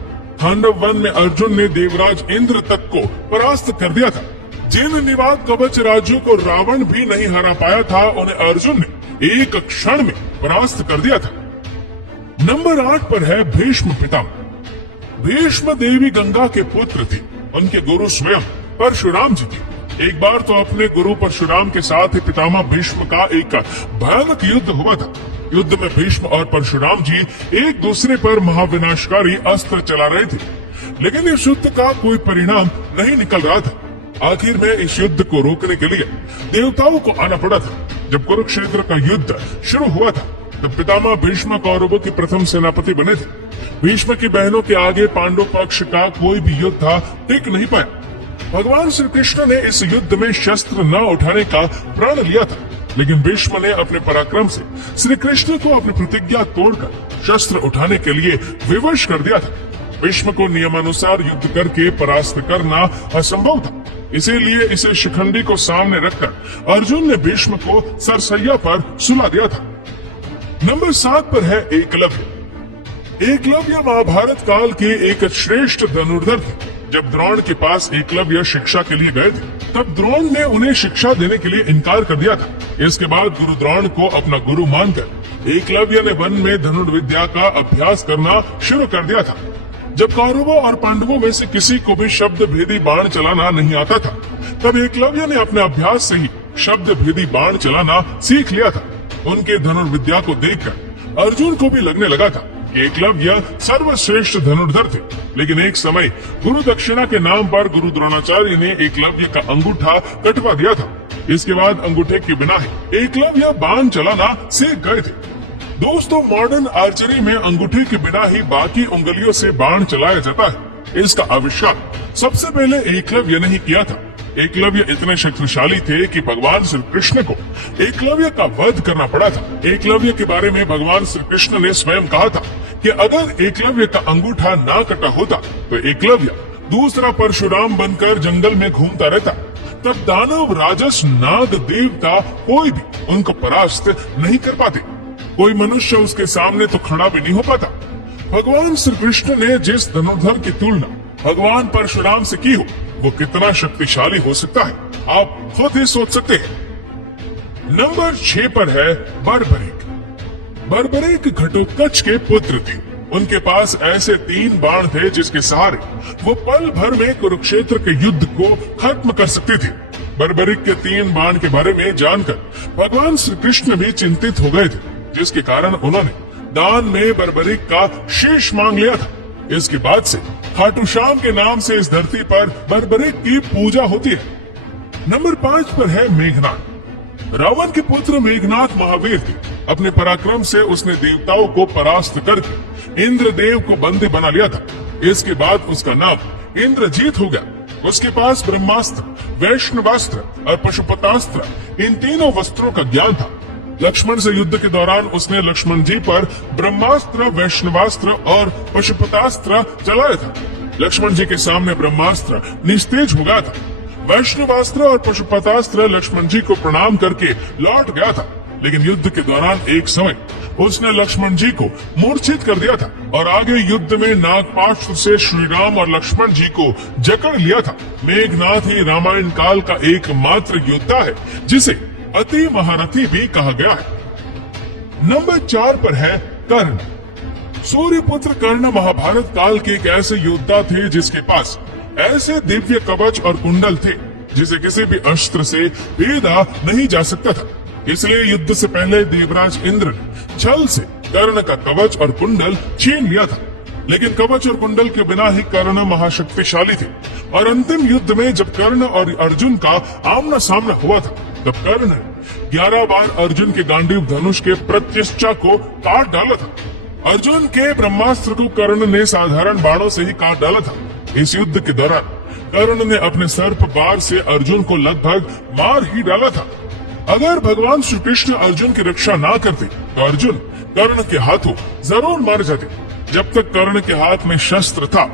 खांडव वन में अर्जुन ने देवराज इंद्र तक को परास्त कर दिया था। जिन निवात कवच राज्यों को रावण भी नहीं हरा पाया था, उन्हें अर्जुन ने एक क्षण में परास्त कर दिया था। नंबर 8 पर है भीष्म पितामह। भीष्म देवी गंगा के पुत्र थे। उनके गुरु स्वयं परशुराम जी थे। एक बार तो अपने गुरु परशुराम के साथ ही पितामह भीष्म का एक भयानक युद्ध हुआ था। युद्ध में भीष्म और परशुराम जी एक दूसरे पर महाविनाशकारी अस्त्र चला रहे थे, लेकिन इस युद्ध का कोई परिणाम नहीं निकल रहा था। आखिर में इस युद्ध को रोकने के लिए देवताओं को आना पड़ा था। जब कुरुक्षेत्र का युद्ध शुरू हुआ था तब पितामह भीष्म कौरवों के प्रथम सेनापति बने थे। भीष्म की बहनों के आगे पांडव पक्ष का कोई भी योद्धा टिक नहीं पाया। भगवान श्री कृष्ण ने इस युद्ध में शस्त्र न उठाने का प्रण लिया था, लेकिन भीष्म ने अपने पराक्रम से श्री कृष्ण को अपनी प्रतिज्ञा तोड़कर शस्त्र उठाने के लिए विवश कर दिया था। भीष्म को नियमानुसार युद्ध करके परास्त करना असंभव था, इसीलिए इसे शिखंडी को सामने रखकर अर्जुन ने भीष्म को सरसैया पर सुला दिया था। नंबर 7 पर है एकलव्य। एकलव्य महाभारत काल के एक श्रेष्ठ धनुर्धर थे। जब द्रोण के पास एकलव्य शिक्षा के लिए गए थे, तब द्रोण ने उन्हें शिक्षा देने के लिए इनकार कर दिया था। इसके बाद गुरु द्रोण को अपना गुरु मानकर एकलव्य ने वन में धनुर्विद्या का अभ्यास करना शुरू कर दिया था। जब कौरवों और पांडवों में से किसी को भी शब्द भेदी बाण चलाना नहीं आता था, तब एकलव्य ने अपने अभ्यास से ही शब्द भेदी बाण चलाना सीख लिया था। उनके धनुर्विद्या को देखकर अर्जुन को भी लगने लगा था कि एकलव्य सर्वश्रेष्ठ धनुर्धर थे। लेकिन एक समय गुरु दक्षिणा के नाम पर गुरु द्रोणाचार्य ने एकलव्य का अंगूठा कटवा दिया था। इसके बाद अंगूठे के बिना ही एकलव्य बाण चलाना सीख गए थे। दोस्तों, मॉडर्न आर्चरी में अंगूठे के बिना ही बाकी उंगलियों से बाण चलाया जाता है। इसका आविष्कार सबसे पहले एकलव्य ने ही किया था। एकलव्य इतने शक्तिशाली थे कि भगवान श्री कृष्ण को एकलव्य का वध करना पड़ा था। एकलव्य के बारे में भगवान श्री कृष्ण ने स्वयं कहा था कि अगर एकलव्य का अंगूठा ना कटा होता तो एकलव्य दूसरा परशुराम बनकर जंगल में घूमता रहता। तब दानव, राजस, नाग, देवता कोई भी उनको परास्त नहीं कर पाते। कोई मनुष्य उसके सामने तो खड़ा भी नहीं हो पाता। भगवान श्री कृष्ण ने जिस धनुर्धर की तुलना भगवान परशुराम से की हो, वो कितना शक्तिशाली हो सकता है, आप खुद ही सोच सकते हैं। नंबर 6 पर है बर्बरीक। बर्बरीक घटोत्कच के पुत्र थे। उनके पास ऐसे 3 बाण थे जिसके सहारे वो पल भर में कुरुक्षेत्र के युद्ध को खत्म कर सकते थे। बर्बरीक के 3 बाण के बारे में जानकर भगवान श्री कृष्ण भी चिंतित हो गए थे, जिसके कारण उन्होंने दान में बर्बरीक का शीश मांग लिया था। इसके बाद से खाटू श्याम के नाम से इस धरती पर बर्बरीक की पूजा होती है। नंबर 5 पर है मेघनाद। रावण के पुत्र मेघनाद महावीर थे। अपने पराक्रम से उसने देवताओं को परास्त करके इंद्रदेव को बंदी बना लिया था। इसके बाद उसका नाम इंद्रजीत हो गया। उसके पास ब्रह्मास्त्र, वैष्णवास्त्र और पशुपतास्त्र, इन तीनों वस्त्रों का ज्ञान था। लक्ष्मण से युद्ध के दौरान उसने लक्ष्मण जी पर ब्रह्मास्त्र, वैष्णवास्त्र और पशुपतास्त्र चलाया था। लक्ष्मण जी के सामने ब्रह्मास्त्र निस्तेज हो गया था। वैष्णवास्त्र और पशुपतास्त्र लक्ष्मण जी को प्रणाम करके लौट गया था, लेकिन युद्ध के दौरान एक समय उसने लक्ष्मण जी को मूर्छित कर दिया था और आगे युद्ध में नागपाश से श्री राम और लक्ष्मण जी को जकड़ लिया था। मेघनाद ही रामायण काल का एकमात्र योद्धा है जिसे अति महारथी भी कहा गया है। नंबर 4 पर है कर्ण। सूर्यपुत्र कर्ण महाभारत काल के एक ऐसे योद्धा थे जिसके पास ऐसे दिव्य कवच और कुंडल थे जिसे किसी भी अस्त्र से भेदा नहीं जा सकता था। इसलिए युद्ध से पहले देवराज इंद्र ने छल से कर्ण का कवच और कुंडल छीन लिया था। लेकिन कवच और कुंडल के बिना ही कर्ण महाशक्तिशाली थे और अंतिम युद्ध में जब कर्ण और अर्जुन का आमना सामना हुआ था तब कर्ण ने 11 बार अर्जुन के गांडीव धनुष के प्रत्यष्टा को काट डाला था। अर्जुन के ब्रह्मास्त्र को कर्ण ने साधारण बाणों से ही काट डाला था। इस युद्ध के दौरान कर्ण ने अपने सर्प बाण से अर्जुन को लगभग मार ही डाला था। अगर भगवान श्री कृष्ण अर्जुन की रक्षा ना करते तो अर्जुन कर्ण के हाथों जरूर मार जाते। जब तक कर्ण के हाथ में शस्त्र था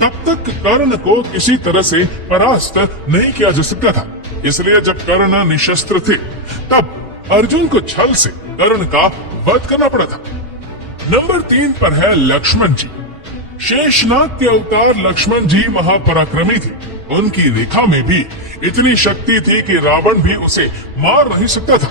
तब तक कर्ण को किसी तरह से परास्त नहीं किया जा सकता था। इसलिए जब कर्ण निशस्त्र थे तब अर्जुन को छल से कर्ण का वध करना पड़ा था। नंबर 3 पर है लक्ष्मण जी। शेषनाग के अवतार लक्ष्मण जी महापराक्रमी थे। उनकी रेखा में भी इतनी शक्ति थी कि रावण भी उसे मार नहीं सकता था।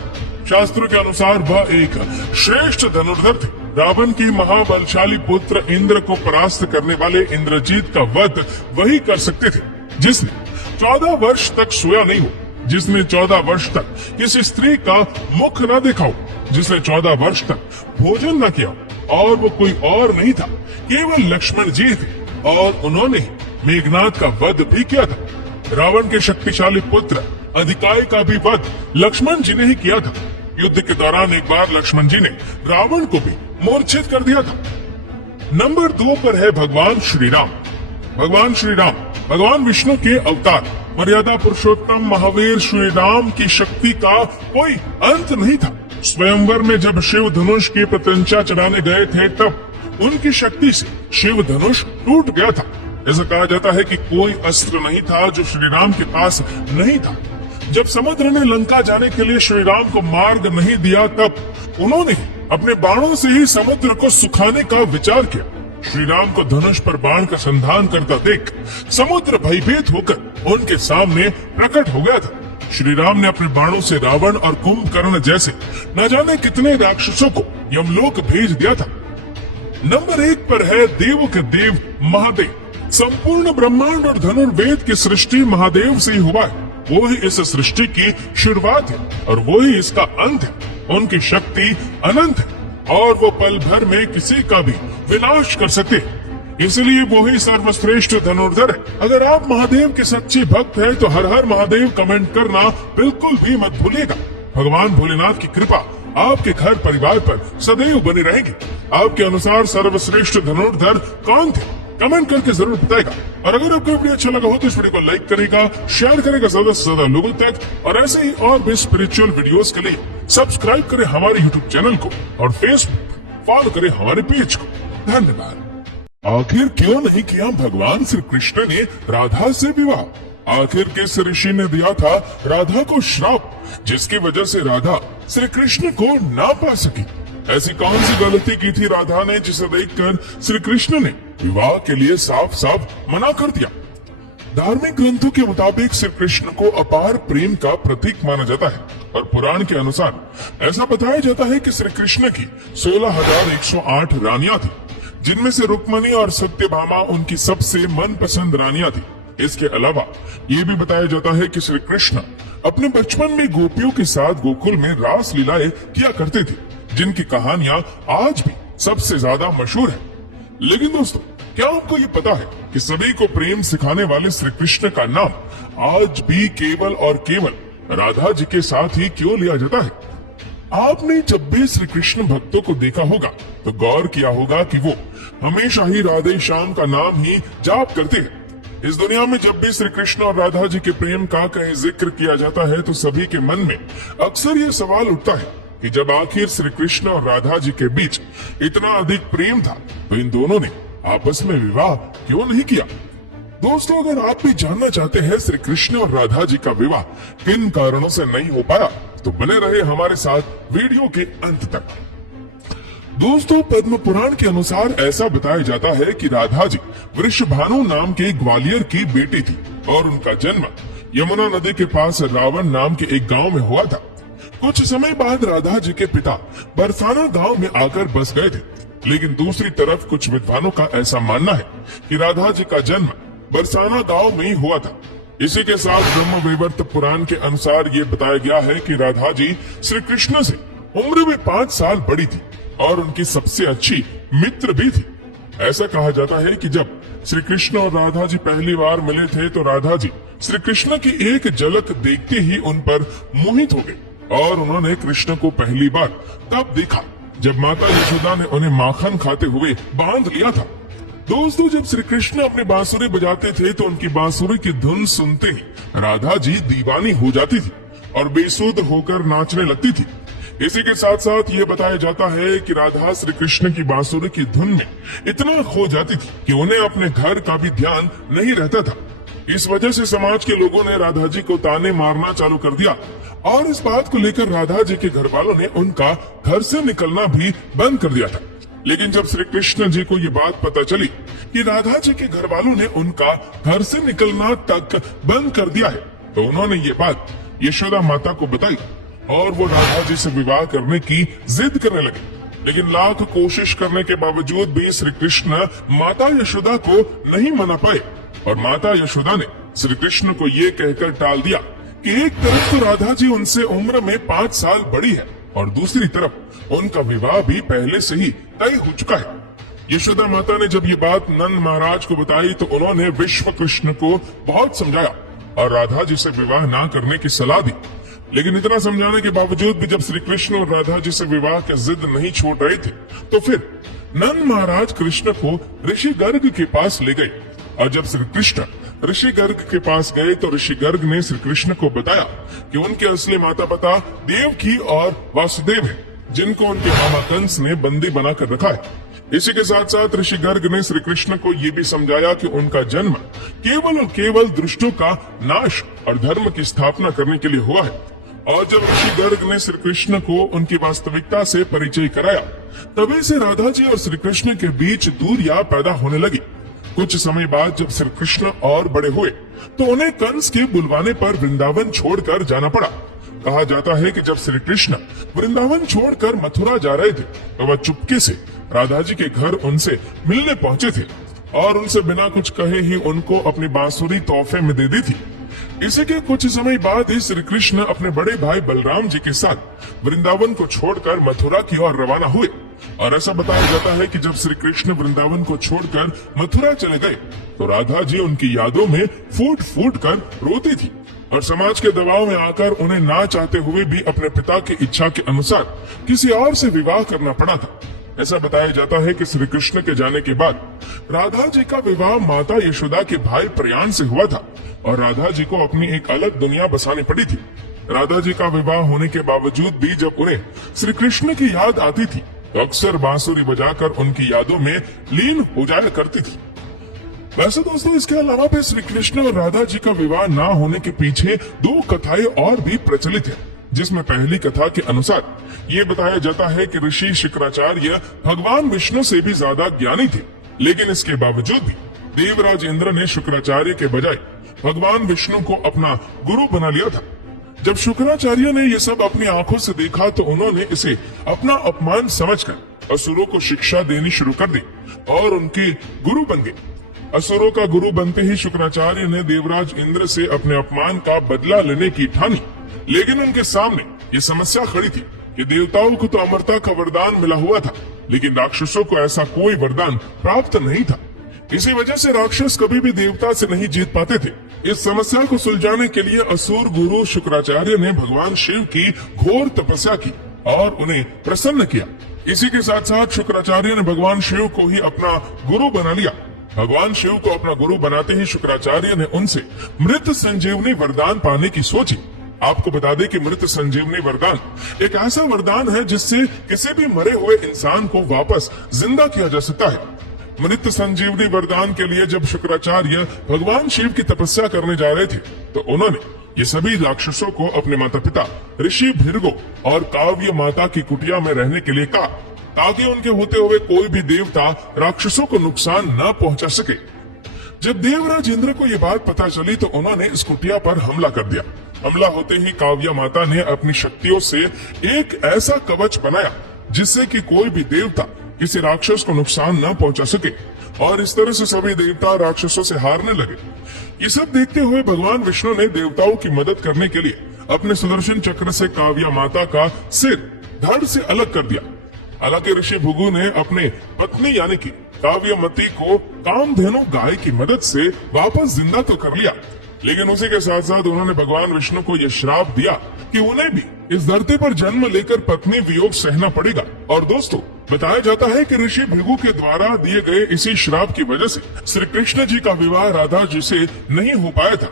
शास्त्रों के अनुसार वह एक श्रेष्ठ धनुर्धर थे। रावण की महाबलशाली पुत्र इंद्र को परास्त करने वाले इंद्रजीत का वध वही कर सकते थे जिसने 14 वर्ष तक सोया नहीं हो, जिसने 14 वर्ष तक किसी स्त्री का मुख न देखा हो, जिसने 14 वर्ष तक भोजन न किया, और वो कोई और नहीं था, केवल लक्ष्मण जी थे। और उन्होंने मेघनाद का वध भी किया था। रावण के शक्तिशाली पुत्र अधिकाय का भी वध लक्ष्मण जी ने ही किया था। युद्ध के दौरान एक बार लक्ष्मण जी ने रावण को भी मूर्छित कर दिया था। नंबर 2 पर है भगवान श्री राम। भगवान श्री राम भगवान विष्णु के अवतार मर्यादा पुरुषोत्तम महावीर श्री राम की शक्ति का कोई अंत नहीं था। स्वयंवर में जब शिव धनुष की प्रत्यंचा चढ़ाने गए थे तब उनकी शक्ति से शिव धनुष टूट गया था। ऐसा कहा जाता है कि कोई अस्त्र नहीं था जो श्री राम के पास नहीं था। जब समुद्र ने लंका जाने के लिए श्री राम को मार्ग नहीं दिया तब उन्होंने अपने बाणों से ही समुद्र को सुखाने का विचार किया। श्री राम को धनुष पर बाण का संधान करता देख समुद्र भयभीत होकर उनके सामने प्रकट हो गया था। श्री राम ने अपने बाणों से रावण और कुंभकर्ण जैसे न जाने कितने राक्षसों को यमलोक भेज दिया था। नंबर 1 पर है देव के देव महादेव। संपूर्ण ब्रह्मांड और धनुर्वेद की सृष्टि महादेव से ही हुआ है। वो ही इस सृष्टि की शुरुआत है और वो ही इसका अंत है। उनकी शक्ति अनंत है और वो पल भर में किसी का भी विनाश कर सकते हैं। इसलिए वो ही सर्वश्रेष्ठ धनुर्धर है। अगर आप महादेव के सच्चे भक्त हैं तो हर हर महादेव कमेंट करना बिल्कुल भी मत भूलिएगा। भगवान भोलेनाथ की कृपा आपके घर परिवार पर सदैव बनी रहेगी। आपके अनुसार सर्वश्रेष्ठ धनुर्धर कौन थे? कमेंट करके जरूर बताएगा। और अगर आपको वीडियो अच्छा लगा हो तो इस वीडियो को लाइक करेगा, शेयर करेगा ज्यादा से ज्यादा लोगों तक, और ऐसे ही और भी स्पिरिचुअल वीडियोस के लिए सब्सक्राइब करें हमारे यूट्यूब चैनल को और फेसबुक फॉलो करें हमारे पेज को। धन्यवाद। आखिर क्यों नहीं किया भगवान श्री कृष्ण ने राधा से विवाह? आखिर किस ऋषि ने दिया था राधा को श्राप जिसकी वजह से राधा श्री कृष्ण को ना पा सकी? ऐसी कौन सी गलती की थी राधा ने जिसे देखकर श्री कृष्ण ने विवाह के लिए साफ साफ मना कर दिया? धार्मिक ग्रंथों के मुताबिक श्री कृष्ण को अपार प्रेम का प्रतीक माना जाता है और पुराण के अनुसार ऐसा बताया जाता है कि श्री कृष्ण की 16,108 रानियां थी, जिनमें से रुक्मणी और सत्यभामा उनकी सबसे मनपसंद रानियां थी। इसके अलावा ये भी बताया जाता है कि श्री कृष्ण अपने बचपन में गोपियों के साथ गोकुल में रास लीलाएं किया करते थे, जिनकी कहानियां आज भी सबसे ज्यादा मशहूर है। लेकिन दोस्तों, क्या आपको ये पता है कि सभी को प्रेम सिखाने वाले श्री कृष्ण का नाम आज भी केवल और केवल राधा जी के साथ ही क्यों लिया जाता है? आपने जब भी श्री कृष्ण भक्तों को देखा होगा तो गौर किया होगा कि वो हमेशा ही राधे श्याम का नाम ही जाप करते हैं। इस दुनिया में जब भी श्री कृष्ण और राधा जी के प्रेम का कहीं जिक्र किया जाता है तो सभी के मन में अक्सर ये सवाल उठता है कि जब आखिर श्री कृष्ण और राधा जी के बीच इतना अधिक प्रेम था तो इन दोनों ने आपस में विवाह क्यों नहीं किया? दोस्तों, अगर आप भी जानना चाहते हैं श्री कृष्ण और राधा जी का विवाह किन कारणों से नहीं हो पाया तो बने रहे हमारे साथ वीडियो के अंत तक। दोस्तों, पद्म पुराण के अनुसार ऐसा बताया जाता है कि राधा जी वृषभानु नाम के ग्वालियर की बेटी थी और उनका जन्म यमुना नदी के पास रावण नाम के एक गांव में हुआ था। कुछ समय बाद राधा जी के पिता बरसाना गांव में आकर बस गए थे, लेकिन दूसरी तरफ कुछ विद्वानों का ऐसा मानना है कि राधा जी का जन्म बरसाना गांव में ही हुआ था। इसी के साथ ब्रह्म वैवर्त पुराण के अनुसार ये बताया गया है कि राधा जी श्री कृष्ण से उम्र में 5 साल बड़ी थी और उनकी सबसे अच्छी मित्र भी थी। ऐसा कहा जाता है कि जब श्री कृष्ण और राधा जी पहली बार मिले थे तो राधा जी श्री कृष्ण की एक झलक देखते ही उन पर मोहित हो गई और उन्होंने कृष्ण को पहली बार तब देखा जब माता यशोदा ने उन्हें माखन खाते हुए बांध लिया था। दोस्तों, जब श्री कृष्ण अपनी बांसुरी बजाते थे तो उनकी बांसुरी की धुन सुनते ही राधा जी दीवानी हो जाती थी और बेसुध होकर नाचने लगती थी। इसी के साथ साथ ये बताया जाता है कि राधा श्री कृष्ण की बांसुरी की धुन में इतना खो जाती थी कि उन्हें अपने घर का भी ध्यान नहीं रहता था। इस वजह से समाज के लोगों ने राधा जी को ताने मारना चालू कर दिया और इस बात को लेकर राधा जी के घर वालों ने उनका घर से निकलना भी बंद कर दिया था। लेकिन जब श्री कृष्ण जी को ये बात पता चली कि राधा जी के घर वालों ने उनका घर से निकलना तक बंद कर दिया है, तो उन्होंने ये बात यशोदा माता को बताई और वो राधा जी से विवाह करने की जिद करने लगे। लेकिन लाख कोशिश करने के बावजूद भी श्री कृष्ण माता यशोदा को नहीं मना पाए और माता यशोदा ने श्री कृष्ण को ये कहकर टाल दिया कि एक तरफ तो राधा जी उनसे उम्र में 5 साल बड़ी है और दूसरी तरफ उनका विवाह भी पहले से ही तय हो चुका है। यशोदा माता ने जब ये बात नंद महाराज को बताई तो उन्होंने विश्व कृष्ण को बहुत समझाया और राधा जी से विवाह ना करने की सलाह दी। लेकिन इतना समझाने के बावजूद भी जब श्री कृष्ण और राधा जी से विवाह की जिद नहीं छोड़ रहे थे तो फिर नंद महाराज कृष्ण को ऋषि गर्ग के पास ले गए और जब श्री कृष्ण ऋषि गर्ग के पास गए तो ऋषि गर्ग ने श्री कृष्ण को बताया कि उनके असली माता पिता देवकी और वासुदेव हैं, जिनको उनके मामा कंस ने बंदी बनाकर रखा है। इसी के साथ साथ ऋषि गर्ग ने श्री कृष्ण को ये भी समझाया कि उनका जन्म केवल और केवल दुष्टों का नाश और धर्म की स्थापना करने के लिए हुआ है। और जब ऋषि गर्ग ने श्री कृष्ण को उनकी वास्तविकता से परिचय कराया तभी से राधा जी और श्री कृष्ण के बीच दूरियां पैदा होने लगी। कुछ समय बाद जब श्री कृष्ण और बड़े हुए तो उन्हें कंस के बुलवाने पर वृंदावन छोड़कर जाना पड़ा। कहा जाता है कि जब श्री कृष्ण वृंदावन छोड़कर मथुरा जा रहे थे तो वह चुपके से राधा जी के घर उनसे मिलने पहुंचे थे और उनसे बिना कुछ कहे ही उनको अपनी बांसुरी तोहफे में दे दी थी। इसी के कुछ समय बाद ही श्री कृष्ण अपने बड़े भाई बलराम जी के साथ वृंदावन को छोड़कर मथुरा की ओर रवाना हुए और ऐसा बताया जाता है कि जब श्री कृष्ण वृंदावन को छोड़कर मथुरा चले गए तो राधा जी उनकी यादों में फूट फूट कर रोती थी और समाज के दबाव में आकर उन्हें ना चाहते हुए भी अपने पिता की इच्छा के अनुसार किसी और से विवाह करना पड़ा था। ऐसा बताया जाता है कि श्री कृष्ण के जाने के बाद राधा जी का विवाह माता यशोदा के भाई प्रयाण से हुआ था और राधा जी को अपनी एक अलग दुनिया बसानी पड़ी थी। राधा जी का विवाह होने के बावजूद भी जब उन्हें श्री कृष्ण की याद आती थी तो अक्सर बांसुरी बजाकर उनकी यादों में लीन हो जाया करती थी। वैसे दोस्तों, इसके अलावा भी श्री कृष्ण और राधा जी का विवाह ना होने के पीछे 2 कथाएं और भी प्रचलित है, जिसमें पहली कथा के अनुसार ये बताया जाता है कि ऋषि शुक्राचार्य भगवान विष्णु से भी ज्यादा ज्ञानी थे, लेकिन इसके बावजूद भी देवराज इंद्र ने शुक्राचार्य के बजाय भगवान विष्णु को अपना गुरु बना लिया था। जब शुक्राचार्य ने ये सब अपनी आंखों से देखा तो उन्होंने इसे अपना अपमान समझकर असुरों को शिक्षा देनी शुरू कर दी और उनके गुरु बन गए। असुरों का गुरु बनते ही शुक्राचार्य ने देवराज इंद्र से अपने अपमान का बदला लेने की ठानी, लेकिन उनके सामने ये समस्या खड़ी थी कि देवताओं को तो अमरता का वरदान मिला हुआ था, लेकिन राक्षसों को ऐसा कोई वरदान प्राप्त नहीं था। इसी वजह से राक्षस कभी भी देवता से नहीं जीत पाते थे। इस समस्या को सुलझाने के लिए असुर गुरु शुक्राचार्य ने भगवान शिव की घोर तपस्या की और उन्हें प्रसन्न किया। इसी के साथ साथ शुक्राचार्य ने भगवान शिव को ही अपना गुरु बना लिया। भगवान शिव को अपना गुरु बनाते ही शुक्राचार्य ने उनसे मृत संजीवनी वरदान पाने की सोची। आपको बता दें कि मृत संजीवनी वरदान एक ऐसा वरदान है जिससे किसी भी मरे हुए इंसान को वापस जिंदा किया जा सकता है। मृत संजीवनी वरदान के लिए जब शुक्राचार्य भगवान शिव की तपस्या करने जा रहे थे तो उन्होंने ये सभी राक्षसों को अपने माता पिता ऋषि भृगु और काव्य माता की कुटिया में रहने के लिए कहा, ताकि उनके होते हुए कोई भी देवता राक्षसों को नुकसान न पहुंचा सके। जब देवराज इंद्र को ये बात पता चली तो उन्होंने इस कुटिया पर हमला कर दिया हमला होते ही काव्या माता ने अपनी शक्तियों से एक ऐसा कवच बनाया जिससे कि कोई भी देवता किसी राक्षस को नुकसान न पहुंचा सके, और इस तरह से सभी देवता राक्षसों से हारने लगे। ये सब देखते हुए भगवान विष्णु ने देवताओं की मदद करने के लिए अपने सुदर्शन चक्र से काव्या माता का सिर धड़ से अलग कर दिया। हालांकि ऋषि भृगु ने अपने पत्नी यानी कि काव्यमती को कामधेनु गाय की मदद से वापस जिंदा तो कर लिया, लेकिन उसी के साथ साथ उन्होंने भगवान विष्णु को यह श्राप दिया कि उन्हें भी इस धरती पर जन्म लेकर पत्नी वियोग सहना पड़ेगा। और दोस्तों, बताया जाता है कि ऋषि भृगु के द्वारा दिए गए इसी श्राप की वजह से श्री कृष्ण जी का विवाह राधा जी से नहीं हो पाया था।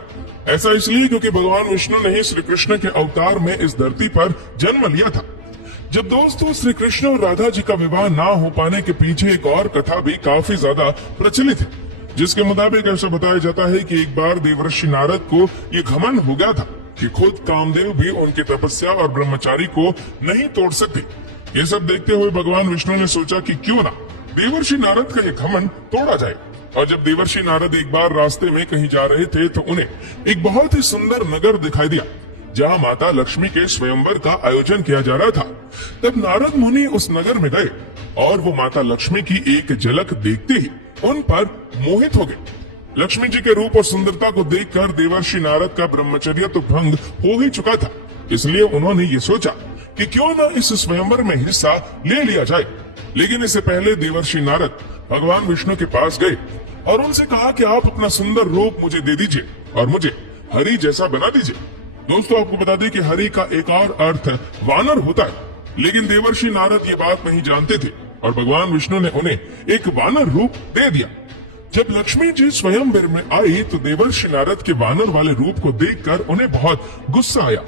ऐसा इसलिए क्योंकि भगवान विष्णु ने ही श्री कृष्ण के अवतार में इस धरती पर जन्म लिया था। जब दोस्तों श्री कृष्ण और राधा जी का विवाह ना हो पाने के पीछे एक और कथा भी काफी ज्यादा प्रचलित है, जिसके मुताबिक ऐसा बताया जाता है कि एक बार देवर्षि नारद को ये घमंड हो गया था कि खुद कामदेव भी उनकी तपस्या और ब्रह्मचारी को नहीं तोड़ सकते। ये सब देखते हुए भगवान विष्णु ने सोचा कि क्यों ना देवर्षि नारद का ये घमंड तोड़ा जाए। और जब देवर्षि नारद एक बार रास्ते में कहीं जा रहे थे तो उन्हें एक बहुत ही सुंदर नगर दिखाई दिया जहाँ माता लक्ष्मी के स्वयंवर का आयोजन किया जा रहा था। तब नारद मुनि उस नगर में गए और वो माता लक्ष्मी की एक झलक देखते ही उन पर मोहित हो गए। लक्ष्मी जी के रूप और सुंदरता को देखकर देवर्षि नारद का ब्रह्मचर्य तो भंग हो ही चुका था, इसलिए उन्होंने ये सोचा कि क्यों न इस स्वयंवर में हिस्सा ले लिया जाए। लेकिन इससे पहले देवर्षि नारद भगवान विष्णु के पास गए और उनसे कहा कि आप अपना सुंदर रूप मुझे दे दीजिए और मुझे हरि जैसा बना दीजिए। दोस्तों, आपको बता दें कि हरि का एक और अर्थ वानर होता है, लेकिन देवर्षि नारद ये बात नहीं जानते थे और भगवान विष्णु ने उन्हें एक वानर रूप दे दिया। जब लक्ष्मी जी स्वयंवर में आई तो देवर्षि नारद के वानर वाले रूप को देखकर उन्हें बहुत गुस्सा आया।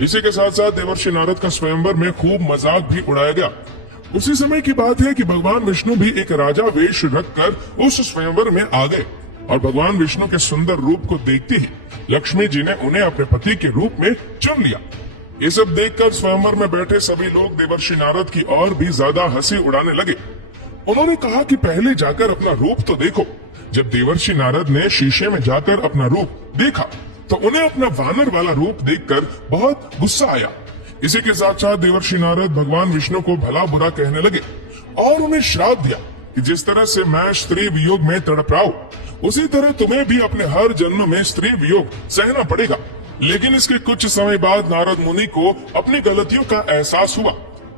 इसी के साथ साथ देवर्षि नारद का स्वयंवर में खूब मजाक भी उड़ाया गया। उसी समय की बात है कि भगवान विष्णु भी एक राजा वेश रखकर उस स्वयंवर में आ गए और भगवान विष्णु के सुंदर रूप को देखते ही लक्ष्मी जी ने उन्हें अपने पति के रूप में चुन लिया। ये सब देखकर स्वयंवर में बैठे सभी लोग देवर्षि नारद की और भी ज्यादा हंसी उड़ाने लगे। उन्होंने कहा कि पहले जाकर अपना रूप तो देखो। जब देवर्षि नारद ने शीशे में जाकर अपना रूप देखा तो उन्हें अपना वानर वाला रूप देखकर बहुत गुस्सा आया। इसी के साथ साथ देवर्षि नारद भगवान विष्णु को भला बुरा कहने लगे और उन्हें श्राप दिया कि जिस तरह से मैं स्त्री वियोग में तड़प रहा हूं, उसी तरह तुम्हें भी अपने हर जन्म में स्त्री वियोग सहना पड़ेगा। लेकिन इसके कुछ समय बाद नारद मुनि को अपनी गलतियों का एहसास हुआ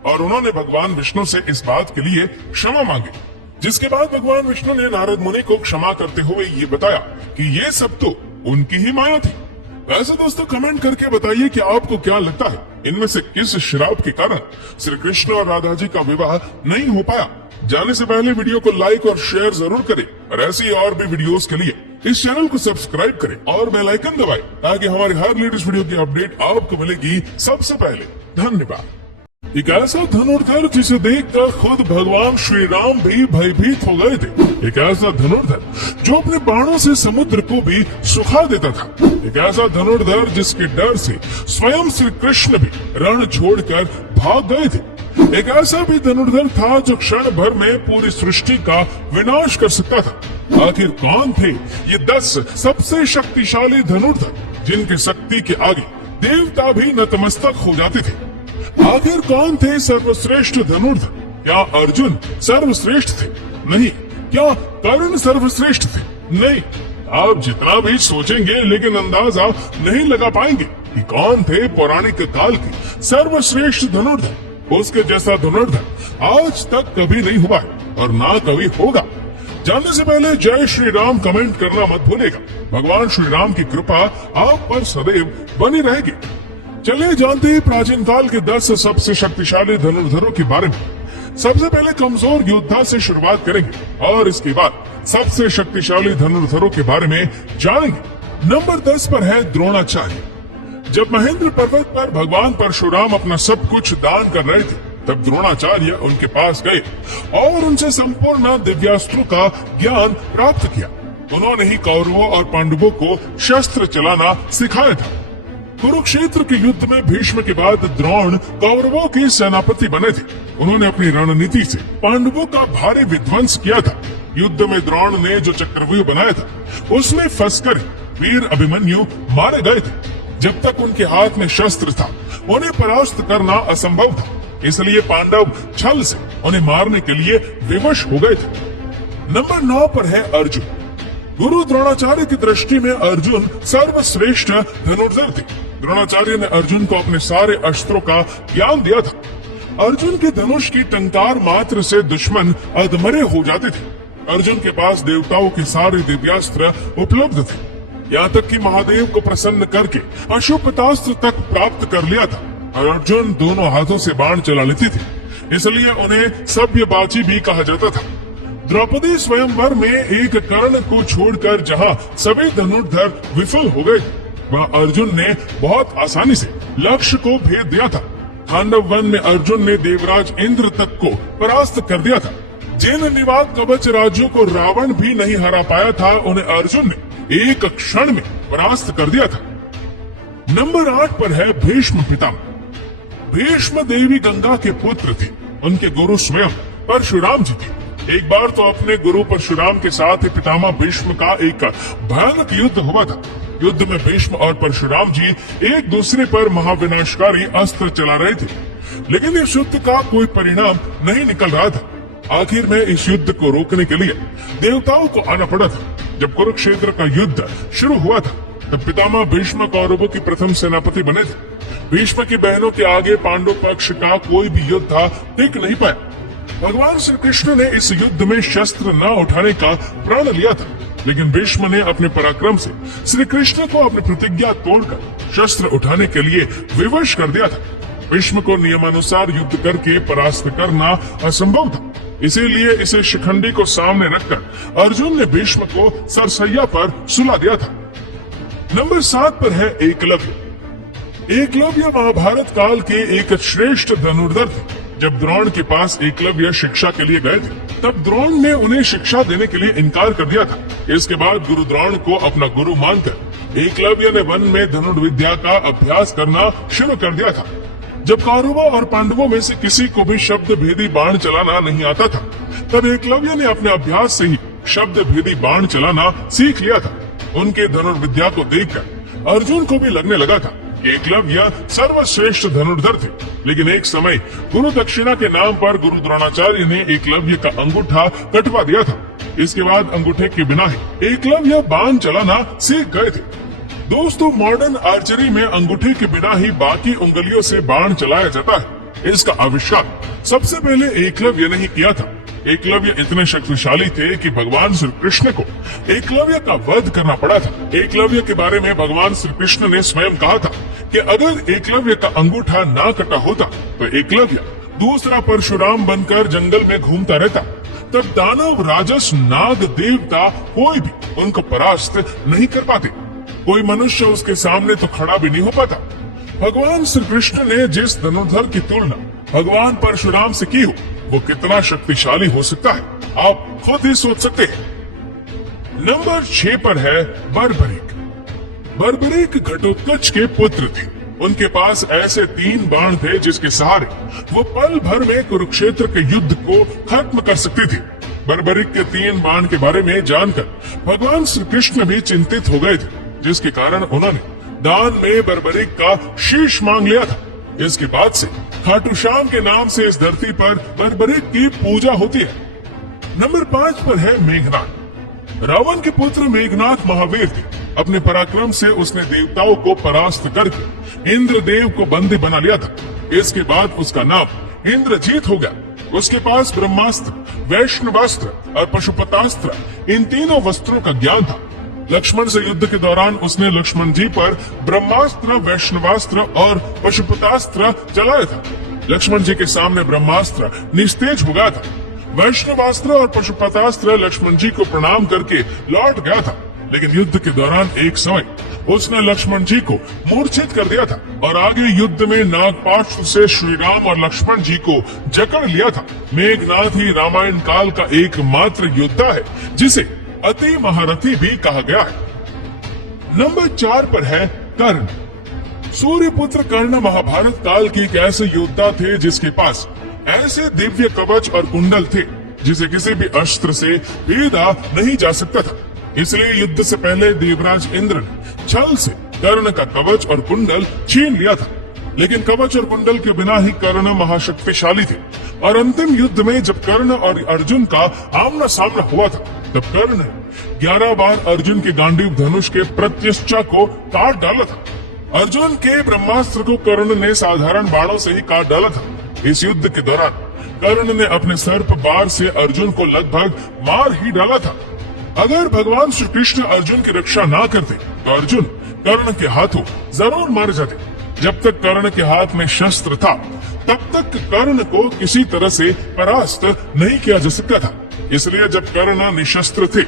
और उन्होंने भगवान विष्णु से इस बात के लिए क्षमा मांगी, जिसके बाद भगवान विष्णु ने नारद मुनि को क्षमा करते हुए ये बताया कि ये सब तो उनकी ही माया थी। वैसे दोस्तों, कमेंट करके बताइए कि आपको क्या लगता है, इनमें से किस श्राप के कारण श्री कृष्ण और राधा जी का विवाह नहीं हो पाया। जाने से पहले वीडियो को लाइक और शेयर जरूर करें और ऐसी और भी वीडियोस के लिए इस चैनल को सब्सक्राइब करें और बेल आइकन दबाएं ताकि हमारी हर लेटेस्ट वीडियो की अपडेट आपको मिलेगी सबसे पहले। धन्यवाद। एक ऐसा धनुर्धर जिसे देखकर खुद भगवान श्री राम भी भयभीत हो गए थे। एक ऐसा धनुर्धर जो अपने बाणों से समुद्र को भी सुखा देता था। एक ऐसा धनुर्धर जिसके डर से स्वयं श्री कृष्ण भी रण छोड़कर भाग गए थे। एक ऐसा भी धनुर्धर था जो क्षण भर में पूरी सृष्टि का विनाश कर सकता था। आखिर कौन थे ये 10 सबसे शक्तिशाली धनुर्धर जिनकी शक्ति के आगे देवता भी नतमस्तक हो जाते थे? आखिर कौन थे सर्वश्रेष्ठ धनुर्धर? क्या अर्जुन सर्वश्रेष्ठ थे? नहीं। क्या कर्ण सर्वश्रेष्ठ थे? नहीं। आप जितना भी सोचेंगे लेकिन अंदाजा नहीं लगा पाएंगे कि कौन थे पौराणिक काल के सर्वश्रेष्ठ धनुर्धर। उसके जैसा धनुर्धर आज तक कभी नहीं हुआ है और ना कभी होगा। जानने से पहले जय श्री राम कमेंट करना मत भूलेगा। भगवान श्री राम की कृपा आप पर सदैव बनी रहेगी। चलिए जानते हैं प्राचीन काल के 10 सबसे शक्तिशाली धनुर्धरों के बारे में। सबसे पहले कमजोर योद्धा से शुरुआत करेंगे और इसके बाद सबसे शक्तिशाली धनुर्धरों के बारे में जानेंगे। नंबर 10 पर है द्रोणाचार्य। जब महेंद्र पर्वत पर भगवान परशुराम अपना सब कुछ दान कर रहे थे तब द्रोणाचार्य उनके पास गए और उनसे संपूर्ण दिव्यास्त्रों का ज्ञान प्राप्त किया। उन्होंने ही कौरवों और पांडवों को शस्त्र चलाना सिखाया था। कुरुक्षेत्र के युद्ध में भीष्म के बाद द्रोण कौरवों के सेनापति बने थे। उन्होंने अपनी रणनीति से पांडवों का भारी विध्वंस किया था। युद्ध में द्रोण ने जो चक्रव्यूह बनाया था उसमें फंसकर वीर अभिमन्यु मारे गए थे। जब तक उनके हाथ में शस्त्र था उन्हें परास्त करना असंभव था। इसलिए पांडव छल से उन्हें मारने के लिए विवश हो गए थे। नंबर 9 पर है अर्जुन। गुरु द्रोणाचार्य की दृष्टि में अर्जुन सर्वश्रेष्ठ धनुर्धर थे। द्रोणाचार्य ने अर्जुन को अपने सारे अस्त्रों का ज्ञान दिया था। अर्जुन के धनुष की टंकार मात्र से दुश्मन अधमरे हो जाते थे। अर्जुन के पास देवताओं के सारे दिव्यास्त्र उपलब्ध थे। यहाँ तक कि महादेव को प्रसन्न करके अशुभतास्त्र तक प्राप्त कर लिया था। और अर्जुन दोनों हाथों से बाण चला लेते थे, इसलिए उन्हें सभ्यबाची भी कहा जाता था। द्रौपदी स्वयंवर में एक कर्ण को छोड़कर जहाँ सभी धनुर्धर विफल हो गए, वहाँ अर्जुन ने बहुत आसानी से लक्ष्य को भेद दिया था। खांडव वन में अर्जुन ने देवराज इंद्र तक को परास्त कर दिया था। जिन निवात कवच राज्यों को रावण भी नहीं हरा पाया था, उन्हें अर्जुन ने एक क्षण में परास्त कर दिया था। नंबर 8 पर है भीष्म पितामह। भीष्म देवी गंगा के पुत्र थे। उनके गुरु स्वयं परशुराम जी थे। एक बार तो अपने गुरु परशुराम के साथ पितामह भीष्म का एक भयानक युद्ध हुआ था। युद्ध में भीष्म और परशुराम जी एक दूसरे पर महाविनाशकारी अस्त्र चला रहे थे, लेकिन इस युद्ध का कोई परिणाम नहीं निकल रहा था। आखिर में इस युद्ध को रोकने के लिए देवताओं को आना पड़ा था। जब कुरुक्षेत्र का युद्ध शुरू हुआ था, तब पितामह भीष्म कौरवों की प्रथम सेनापति बने थे। भीष्म की बहनों के आगे पांडव पक्ष का कोई भी योद्धा टिक नहीं पाया। भगवान श्री कृष्ण ने इस युद्ध में शस्त्र न उठाने का प्रण लिया था, लेकिन भीष्म ने अपने पराक्रम से श्री कृष्ण को अपनी प्रतिज्ञा तोड़कर शस्त्र उठाने के लिए विवश कर दिया था। भीष्म को नियमानुसार युद्ध करके परास्त करना असंभव था, इसीलिए इसे शिखंडी को सामने रखकर अर्जुन ने भीष्म को सरसैया पर सुला दिया था। नंबर 7 पर है एकलव्य। एकलव्य महाभारत काल के एक श्रेष्ठ धनुर्धर थे। जब द्रोण के पास एकलव्य शिक्षा के लिए गए थे, तब द्रोण ने उन्हें शिक्षा देने के लिए इनकार कर दिया था। इसके बाद गुरु द्रोण को अपना गुरु मानकर एकलव्य ने वन में धनुर्विद्या का अभ्यास करना शुरू कर दिया था। जब कौरवों और पांडवों में से किसी को भी शब्द भेदी बाण चलाना नहीं आता था, तब एकलव्य ने अपने अभ्यास से ही शब्द भेदी बाण चलाना सीख लिया था। उनके धनुर्विद्या को देखकर अर्जुन को भी लगने लगा था कि एकलव्य सर्वश्रेष्ठ धनुर्धर थे। लेकिन एक समय गुरु दक्षिणा के नाम पर गुरु द्रोणाचार्य ने एकलव्य का अंगूठा कटवा दिया था। इसके बाद अंगूठे के बिना ही एकलव्य बाण चलाना सीख गए थे। दोस्तों, मॉडर्न आर्चरी में अंगूठे के बिना ही बाकी उंगलियों से बाण चलाया जाता है। इसका आविष्कार सबसे पहले एकलव्य ने ही किया था। एकलव्य इतने शक्तिशाली थे कि भगवान श्री कृष्ण को एकलव्य का वध करना पड़ा था। एकलव्य के बारे में भगवान श्री कृष्ण ने स्वयं कहा था कि अगर एकलव्य का अंगूठा ना कटा होता तो एकलव्य दूसरा परशुराम बनकर जंगल में घूमता रहता। तब दानव, राजस, नाग, देवता कोई भी उनको परास्त नहीं कर पाते। कोई मनुष्य उसके सामने तो खड़ा भी नहीं हो पाता। भगवान श्री कृष्ण ने जिस धनुर्धर की तुलना भगवान परशुराम से की हो, वो कितना शक्तिशाली हो सकता है, आप खुद ही सोच सकते हैं। नंबर 6 पर है बर्बरीक। बर्बरीक घटोत्कच के पुत्र थे। उनके पास ऐसे 3 बाण थे जिसके सहारे वो पल भर में कुरुक्षेत्र के युद्ध को खत्म कर सकते थे। बर्बरीक के 3 बाण के बारे में जानकर भगवान श्री कृष्ण भी चिंतित हो गए थे, जिसके कारण उन्होंने दान में बर्बरीक का शीश मांग लिया था। इसके बाद से खाटू श्याम के नाम से इस धरती पर बर्बरीक की पूजा होती है। नंबर 5 पर है मेघनाथ। रावण के पुत्र मेघनाथ महावीर थे। अपने पराक्रम से उसने देवताओं को परास्त करके इंद्रदेव को बंदी बना लिया था। इसके बाद उसका नाम इंद्रजीत हो गया। उसके पास ब्रह्मास्त्र, वैष्णवास्त्र और पशुपतास्त्र, इन तीनों वस्त्रों का ज्ञान था। लक्ष्मण से युद्ध के दौरान उसने लक्ष्मण जी पर ब्रह्मास्त्र, वैष्णवास्त्र और पशुपतास्त्र चलाया था। लक्ष्मण जी के सामने ब्रह्मास्त्र निस्तेज हो गया था। वैष्णवास्त्र और पशुपतास्त्र लक्ष्मण जी को प्रणाम करके लौट गया था। लेकिन युद्ध के दौरान एक समय उसने लक्ष्मण जी को मूर्छित कर दिया था और आगे युद्ध में नागपाश से श्री राम और लक्ष्मण जी को जकड़ लिया था। मेघनाथ ही रामायण काल का एकमात्र योद्धा है जिसे अति महारथी भी कहा गया है। नंबर 4 पर है कर्ण। सूर्यपुत्र कर्ण महाभारत काल के एक ऐसे योद्धा थे जिसके पास ऐसे दिव्य कवच और कुंडल थे जिसे किसी भी अस्त्र से भेदा नहीं जा सकता था। इसलिए युद्ध से पहले देवराज इंद्र ने छल से कर्ण का कवच और कुंडल छीन लिया था। लेकिन कवच और कुंडल के बिना ही कर्ण महाशक्तिशाली थे और अंतिम युद्ध में जब कर्ण और अर्जुन का आमना सामना हुआ था तब कर्ण ने 11 बार अर्जुन के गांडीव धनुष के प्रत्यष्टा को काट डाला था। अर्जुन के ब्रह्मास्त्र को कर्ण ने साधारण बाणों से ही काट डाला था। इस युद्ध के दौरान कर्ण ने अपने सर्प बाण से अर्जुन को लगभग मार ही डाला था। अगर भगवान श्री कृष्ण अर्जुन की रक्षा ना करते तो अर्जुन कर्ण के हाथों जरूर मारे जाते। जब तक कर्ण के हाथ में शस्त्र था तब तक कर्ण को किसी तरह से परास्त नहीं किया जा सकता था। इसलिए जब कर्ण निशस्त्र थे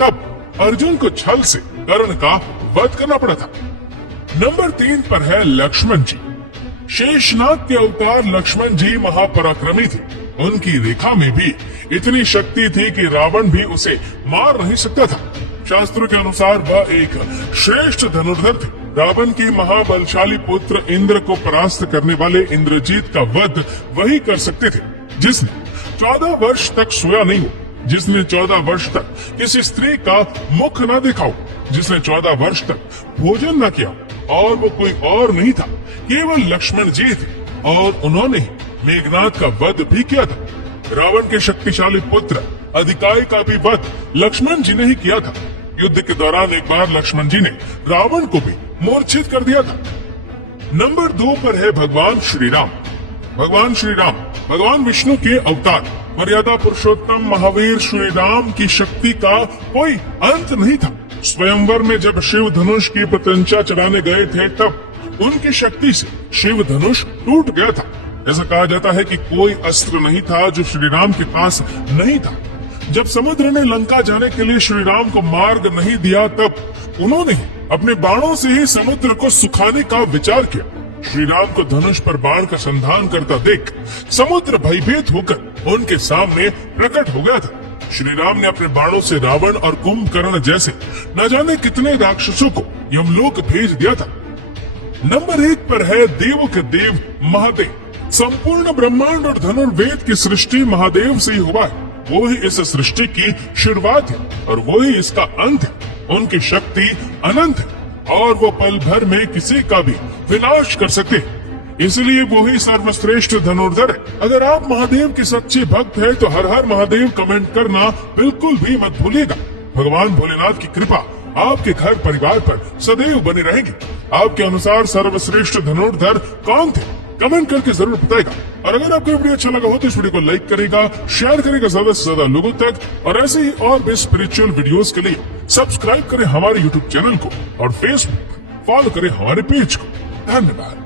तब अर्जुन को छल से कर्ण का वध करना पड़ा था। नंबर 3 पर है लक्ष्मण जी। शेषनाग के अवतार लक्ष्मण जी महापराक्रमी थे। उनकी रेखा में भी इतनी शक्ति थी कि रावण भी उसे मार नहीं सकता था। शास्त्रों के अनुसार वह एक श्रेष्ठ धनुर्धर थे। रावण के महाबलशाली पुत्र इंद्र को परास्त करने वाले इंद्रजीत का वध वही कर सकते थे जिसने 14 वर्ष तक सोया नहीं हो, जिसने 14 वर्ष तक किसी स्त्री का मुख न देखा हो, जिसने 14 वर्ष तक भोजन न किया, और वो कोई और नहीं था, केवल लक्ष्मण जी थे। और उन्होंने ही मेघनाद का वध भी किया था। रावण के शक्तिशाली पुत्र अधिकाई का भी वध लक्ष्मण जी ने ही किया था। युद्ध के दौरान एक बार लक्ष्मण जी ने रावण को भी मूर्छित कर दिया था। नंबर 2 पर है भगवान श्री राम। भगवान श्री राम भगवान विष्णु के अवतार मर्यादा पुरुषोत्तम महावीर श्री राम की शक्ति का कोई अंत नहीं था। स्वयंवर में जब शिव धनुष की प्रत्यंचा चढ़ाने गए थे तब उनकी शक्ति से शिव धनुष टूट गया था। ऐसा कहा जाता है कि कोई अस्त्र नहीं था जो श्री राम के पास नहीं था। जब समुद्र ने लंका जाने के लिए श्री राम को मार्ग नहीं दिया तब उन्होंने अपने बाणों से ही समुद्र को सुखाने का विचार किया। श्री राम को धनुष पर बाण का संधान करता देख समुद्र भयभीत होकर उनके सामने प्रकट हो गया था। श्री राम ने अपने बाणों से रावण और कुंभकर्ण जैसे न जाने कितने राक्षसों को यमलोक भेज दिया था। नंबर 1 पर है देवों के देव महादेव। संपूर्ण ब्रह्मांड और धनुर्वेद की सृष्टि महादेव से ही हुआ है। वो ही इस सृष्टि की शुरुआत है और वो ही इसका अंत है। उनकी शक्ति अनंत है और वो पल भर में किसी का भी विनाश कर सकते हैं। इसलिए वो ही सर्वश्रेष्ठ धनुर्धर है। अगर आप महादेव के सच्चे भक्त हैं तो हर हर महादेव कमेंट करना बिल्कुल भी मत भूलिएगा। भगवान भोलेनाथ की कृपा आपके घर परिवार पर सदैव बनी रहेगी। आपके अनुसार सर्वश्रेष्ठ धनुर्धर कौन थे? कमेंट करके जरूर बताएगा। और अगर आपको वीडियो अच्छा लगा हो तो इस वीडियो को लाइक करेगा, शेयर करेगा ज्यादा से ज्यादा लोगों तक। और ऐसे ही और भी स्पिरिचुअल वीडियोस के लिए सब्सक्राइब करें हमारे यूट्यूब चैनल को और फेसबुक फॉलो करें हमारे पेज को। धन्यवाद।